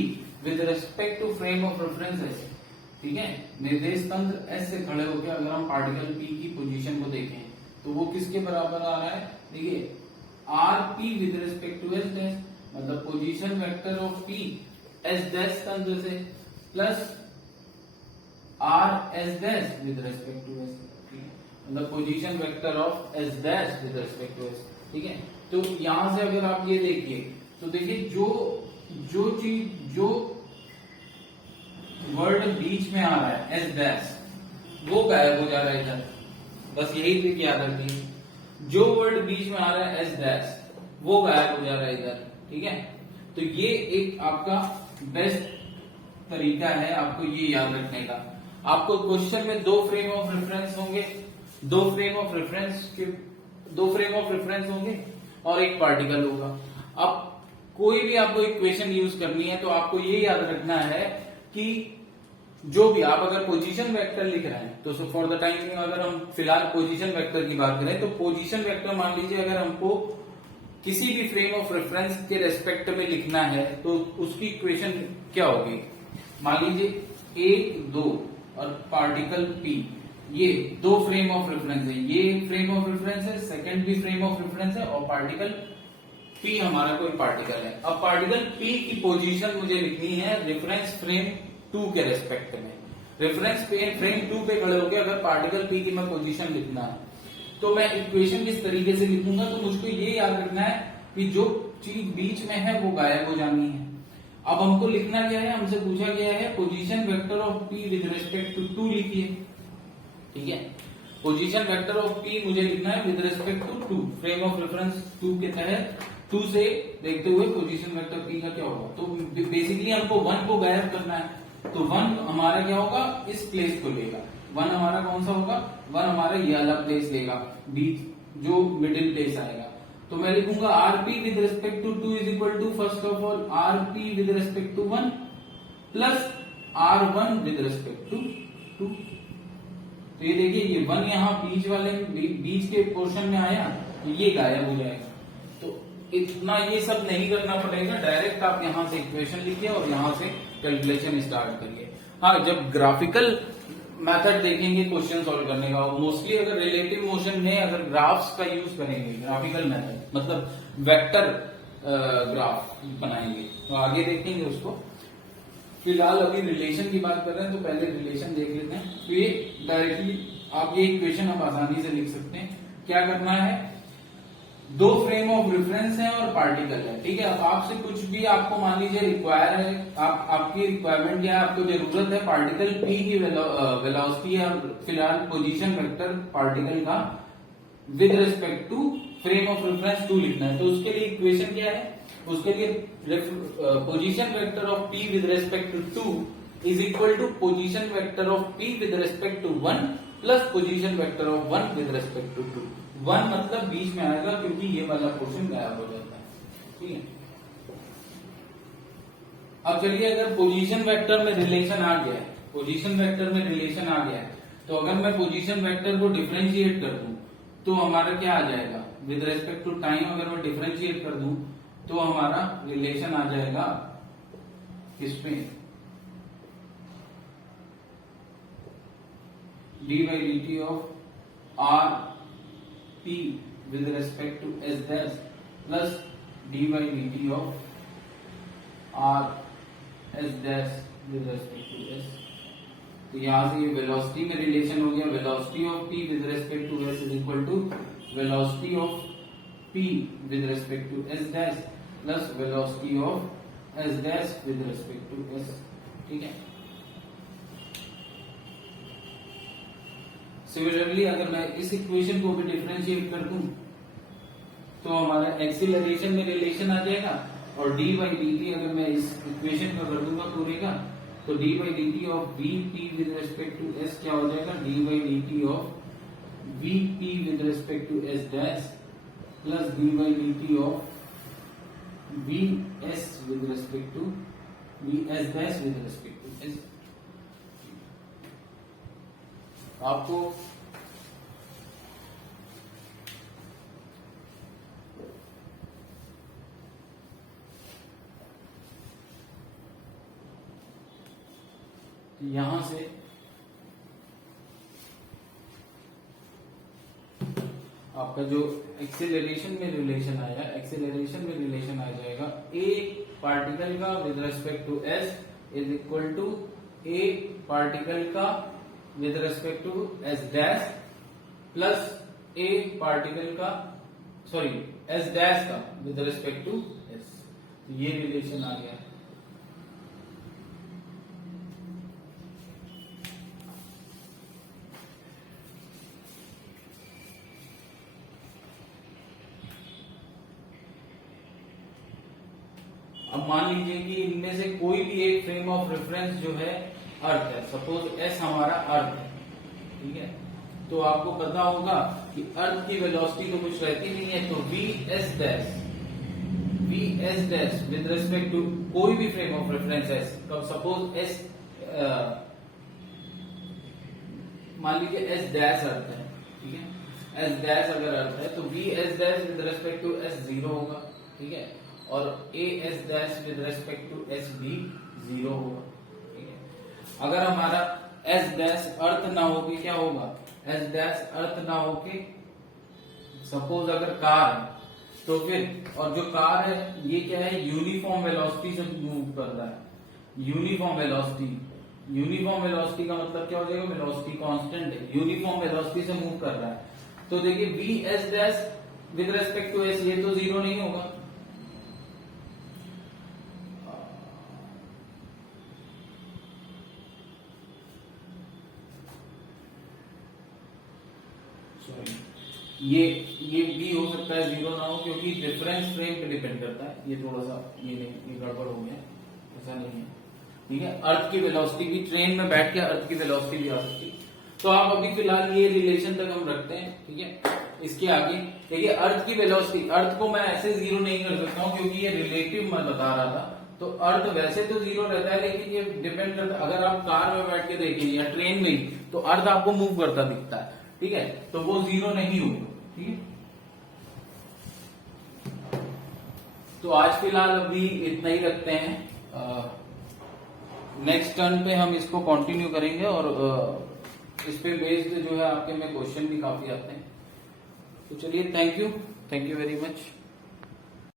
with respect to frame of reference S. ठीक है, निर्देश तंत्र एस से खड़े होकर अगर हम पार्टिकल पी की पोजीशन को देखें तो वो किसके बराबर आ रहा है, देखिए R P with respect to S dash, मतलब position vector of P S dash तंत्र से plus R S dash with respect to S, मतलब position vector of S dash with respect to S. ठीक है, तो यहां से अगर आप ये देखिए तो देखिए जो वर्ड बीच में आ रहा है एस डैश वो गायब हो जा रहा है इधर, बस यही ट्रिक याद रखिए, जो वर्ड बीच में आ रहा है एस डैश वो गायब हो जा रहा है इधर। ठीक है, तो ये एक आपका बेस्ट तरीका है आपको ये याद रखने का। आपको क्वेश्चन में दो फ्रेम ऑफ रेफरेंस होंगे, दो फ्रेम ऑफ रेफरेंस होंगे और एक पार्टिकल होगा। अब कोई भी आपको इक्वेशन यूज करनी है तो आपको ये याद रखना है कि जो भी आप अगर पोजीशन वेक्टर लिख रहे हैं तो फॉर द टाइम अगर हम फिलहाल पोजीशन वेक्टर की बात करें तो पोजीशन वेक्टर मान लीजिए अगर हमको किसी भी फ्रेम ऑफ रेफरेंस के रेस्पेक्ट में लिखना है तो उसकी इक्वेशन क्या होगी, मान लीजिए 1 2 और पार्टिकल पी, ये दो फ्रेम ऑफ रेफरेंस है, ये एक फ्रेम ऑफ रेफरेंस है, सेकंड भी फ्रेम ऑफ रेफरेंस है और पार्टिकल पी हमारा कोई पार्टिकल है। अब पार्टिकल पी की पोजीशन मुझे लिखनी है रेफरेंस फ्रेम 2 के रेस्पेक्ट में। रेफरेंस फ्रेम 2 पे खड़े होकर अगर पार्टिकल पी की मैं पोजीशन लिखना है तो मैं इक्वेशन किस तरीके से लिखूंगा, तो मुझको ये याद रखना है कि जो चीज बीच में है वो गायब हो जानी है। अब हमको लिखना क्या है, हमसे पूछा गया है position vector of P with respect to 2 लिखिए। ठीक है, पोजीशन वेक्टर ऑफ पी मुझे लिखना है with respect to 2, frame of reference 2 के तहत 2 से देखते हुए पोजीशन वेक्टर पी का क्या होगा। तो बेसिकली हमको 1 को गायब करना है, तो 1 हमारा क्या होगा, इस प्लेस को लेगा। 1 हमारा कौन सा होगा, 1 हमारा ये वाला प्लेस लेगा, बीच जो मिडिल प्लेस आएगा। तो मैं लिखूंगा RP with respect to 2 is equal to first of all RP with respect to 1 plus R1 with respect to 2। तो ये देखिए ये 1 यहाँ बीच के पोर्शन में आया तो ये गायब हो जाएगा। तो इतना ये सब नहीं करना पड़ेगा, डायरेक्ट आप यहाँ से इक्वेशन लिखिए और यहाँ से कैलकुलेशन स्टार्ट करिए। हाँ, जब ग्राफिकल मेथड देखेंगे क्वेश्चन सॉल्व करने का, मोस्टली अगर रिलेटिव मोशन में अगर ग्राफ्स का यूज करेंगे, ग्राफिकल मेथड मतलब वेक्टर ग्राफ बनाएंगे, तो आगे देखेंगे उसको। फिलहाल अभी रिलेशन की बात कर रहे हैं, तो पहले रिलेशन देख लेते हैं। तो ये डायरेक्टली आप ये इक्वेशन आप आसानी से लिख सकते हैं। क्या करना है, दो फ्रेम ऑफ रेफरेंस है और पार्टिकल है, ठीक है। अब आपसे कुछ भी आपको मान लीजिए रिक्वायर है, आपकी रिक्वायरमेंट क्या है, आपको जरूरत है पार्टिकल पी की वेलोसिटी है, फिलहाल पोजीशन वेक्टर पार्टिकल का with respect to frame of reference 2 लिखना है। तो उसके लिए इक्वेशन क्या है, उसके लिए position vector of P with respect to 2 is equal to position vector of P with respect to 1 plus position vector of 1 with respect to 2। 1 मतलब बीच में आएगा क्योंकि ये वाला पोर्शन गायब हो जाता है, ठीक है। अब चलिए, अगर पोजीशन वेक्टर में रिलेशन आ गया है, पोजीशन वेक्टर में रिलेशन आ गया है, तो अगर मैं पोजीशन वेक्टर को डिफरेंशिएट कर दूं तो हमारा क्या आ जाएगा, विद रेस्पेक्ट टू टाइम अगर मैं डिफरेंशिएट कर दूं तो हमारा रिलेशन आ जाएगा किसमें, d by d t of R P with respect to S dash plus d by d t of R S dash with respect to S. तो यहां से ये वेलोसिटी में रिलेशन हो गया, velocity of P with respect to S is equal to velocity of P with respect to S dash plus velocity of S dash with respect to S, ठीक है। Similarly अगर मैं इस इक्वेशन को भी डिफरेंशिएट कर दूं तो हमारा एक्सीलरेशन में रिलेशन आ जाएगा, और डी बाई डी टी अगर मैं इस इक्वेशन का कर दूंगा पूरे का, तो d by d t of V P with respect to S क्या हो जाएगा, d by d t of V P with respect to S dash plus d by d t of V S with respect to V S dash with respect to S. आपको यहां से आपका जो acceleration में relation आया, acceleration में relation आ जाएगा ए पार्टिकल का with respect to S is equal to A particle का with respect to S dash plus A particle का एस डैश का विद रेस्पेक्ट टू एस। तो ये रिलेशन आ गया। अब मान लीजिए कि इनमें से कोई भी एक फ्रेम ऑफ रेफरेंस जो है अर्थ है, सपोज एस हमारा अर्थ है, ठीक है। तो आपको पता होगा कि अर्थ की वेलोसिटी तो कुछ रहती नहीं है, तो V S dash with respect to कोई भी फ्रेम ऑफ रेफरेंस एस, तो सपोज एस मान लीजिए एस डैश अर्थ है, ठीक है। एस डैश अगर अर्थ है तो V S dash with respect to S 0 होगा, ठीक है, और A S dash with respect to S भी 0 होगा, ठीक है। अगर हमारा एस डैश अर्थ ना होके क्या होगा, एस डैश अर्थ ना होके सपोज अगर कार है तो फिर, और जो कार है ये क्या है, यूनिफॉर्म वेलोसिटी से मूव कर रहा है। यूनिफॉर्म वेलोसिटी का मतलब क्या हो जाएगा, वेलोसिटी कांस्टेंट है, यूनिफॉर्म वेलोसिटी से मूव कर रहा है। तो देखिए V S dash with respect to S, ये तो 0 नहीं होगा, ये भी हो सकता है 0 ना हो, क्योंकि रेफरेंस फ्रेम पे डिपेंड करता है। ये थोड़ा सा ये गड़बड़ हो गया, ऐसा नहीं है, ठीक है। अर्थ की वेलोसिटी भी, ट्रेन में बैठ के अर्थ की वेलोसिटी भी आ सकती है। तो आप अभी फिलहाल ये रिलेशन तक हम रखते हैं, ठीक है। इसके आगे देखिए अर्थ की वेलोसिटी, अर्थ को मैं ऐसे 0 नहीं कर सकता हूँ क्योंकि ये रिलेटिव मैं बता रहा था। तो अर्थ वैसे तो 0 रहता है, लेकिन ये डिपेंड करता है, अगर आप कार में बैठ के देखेंगे या ट्रेन में ही, तो अर्थ आपको मूव करता दिखता है, ठीक है, तो वो 0 नहीं होगा, ठीक है। तो आज फिलहाल अभी इतना ही रखते हैं, नेक्स्ट टर्न पे हम इसको कंटिन्यू करेंगे और इस पे बेस्ड जो है आपके में क्वेश्चन भी काफी आते हैं। तो चलिए, थैंक यू वेरी मच।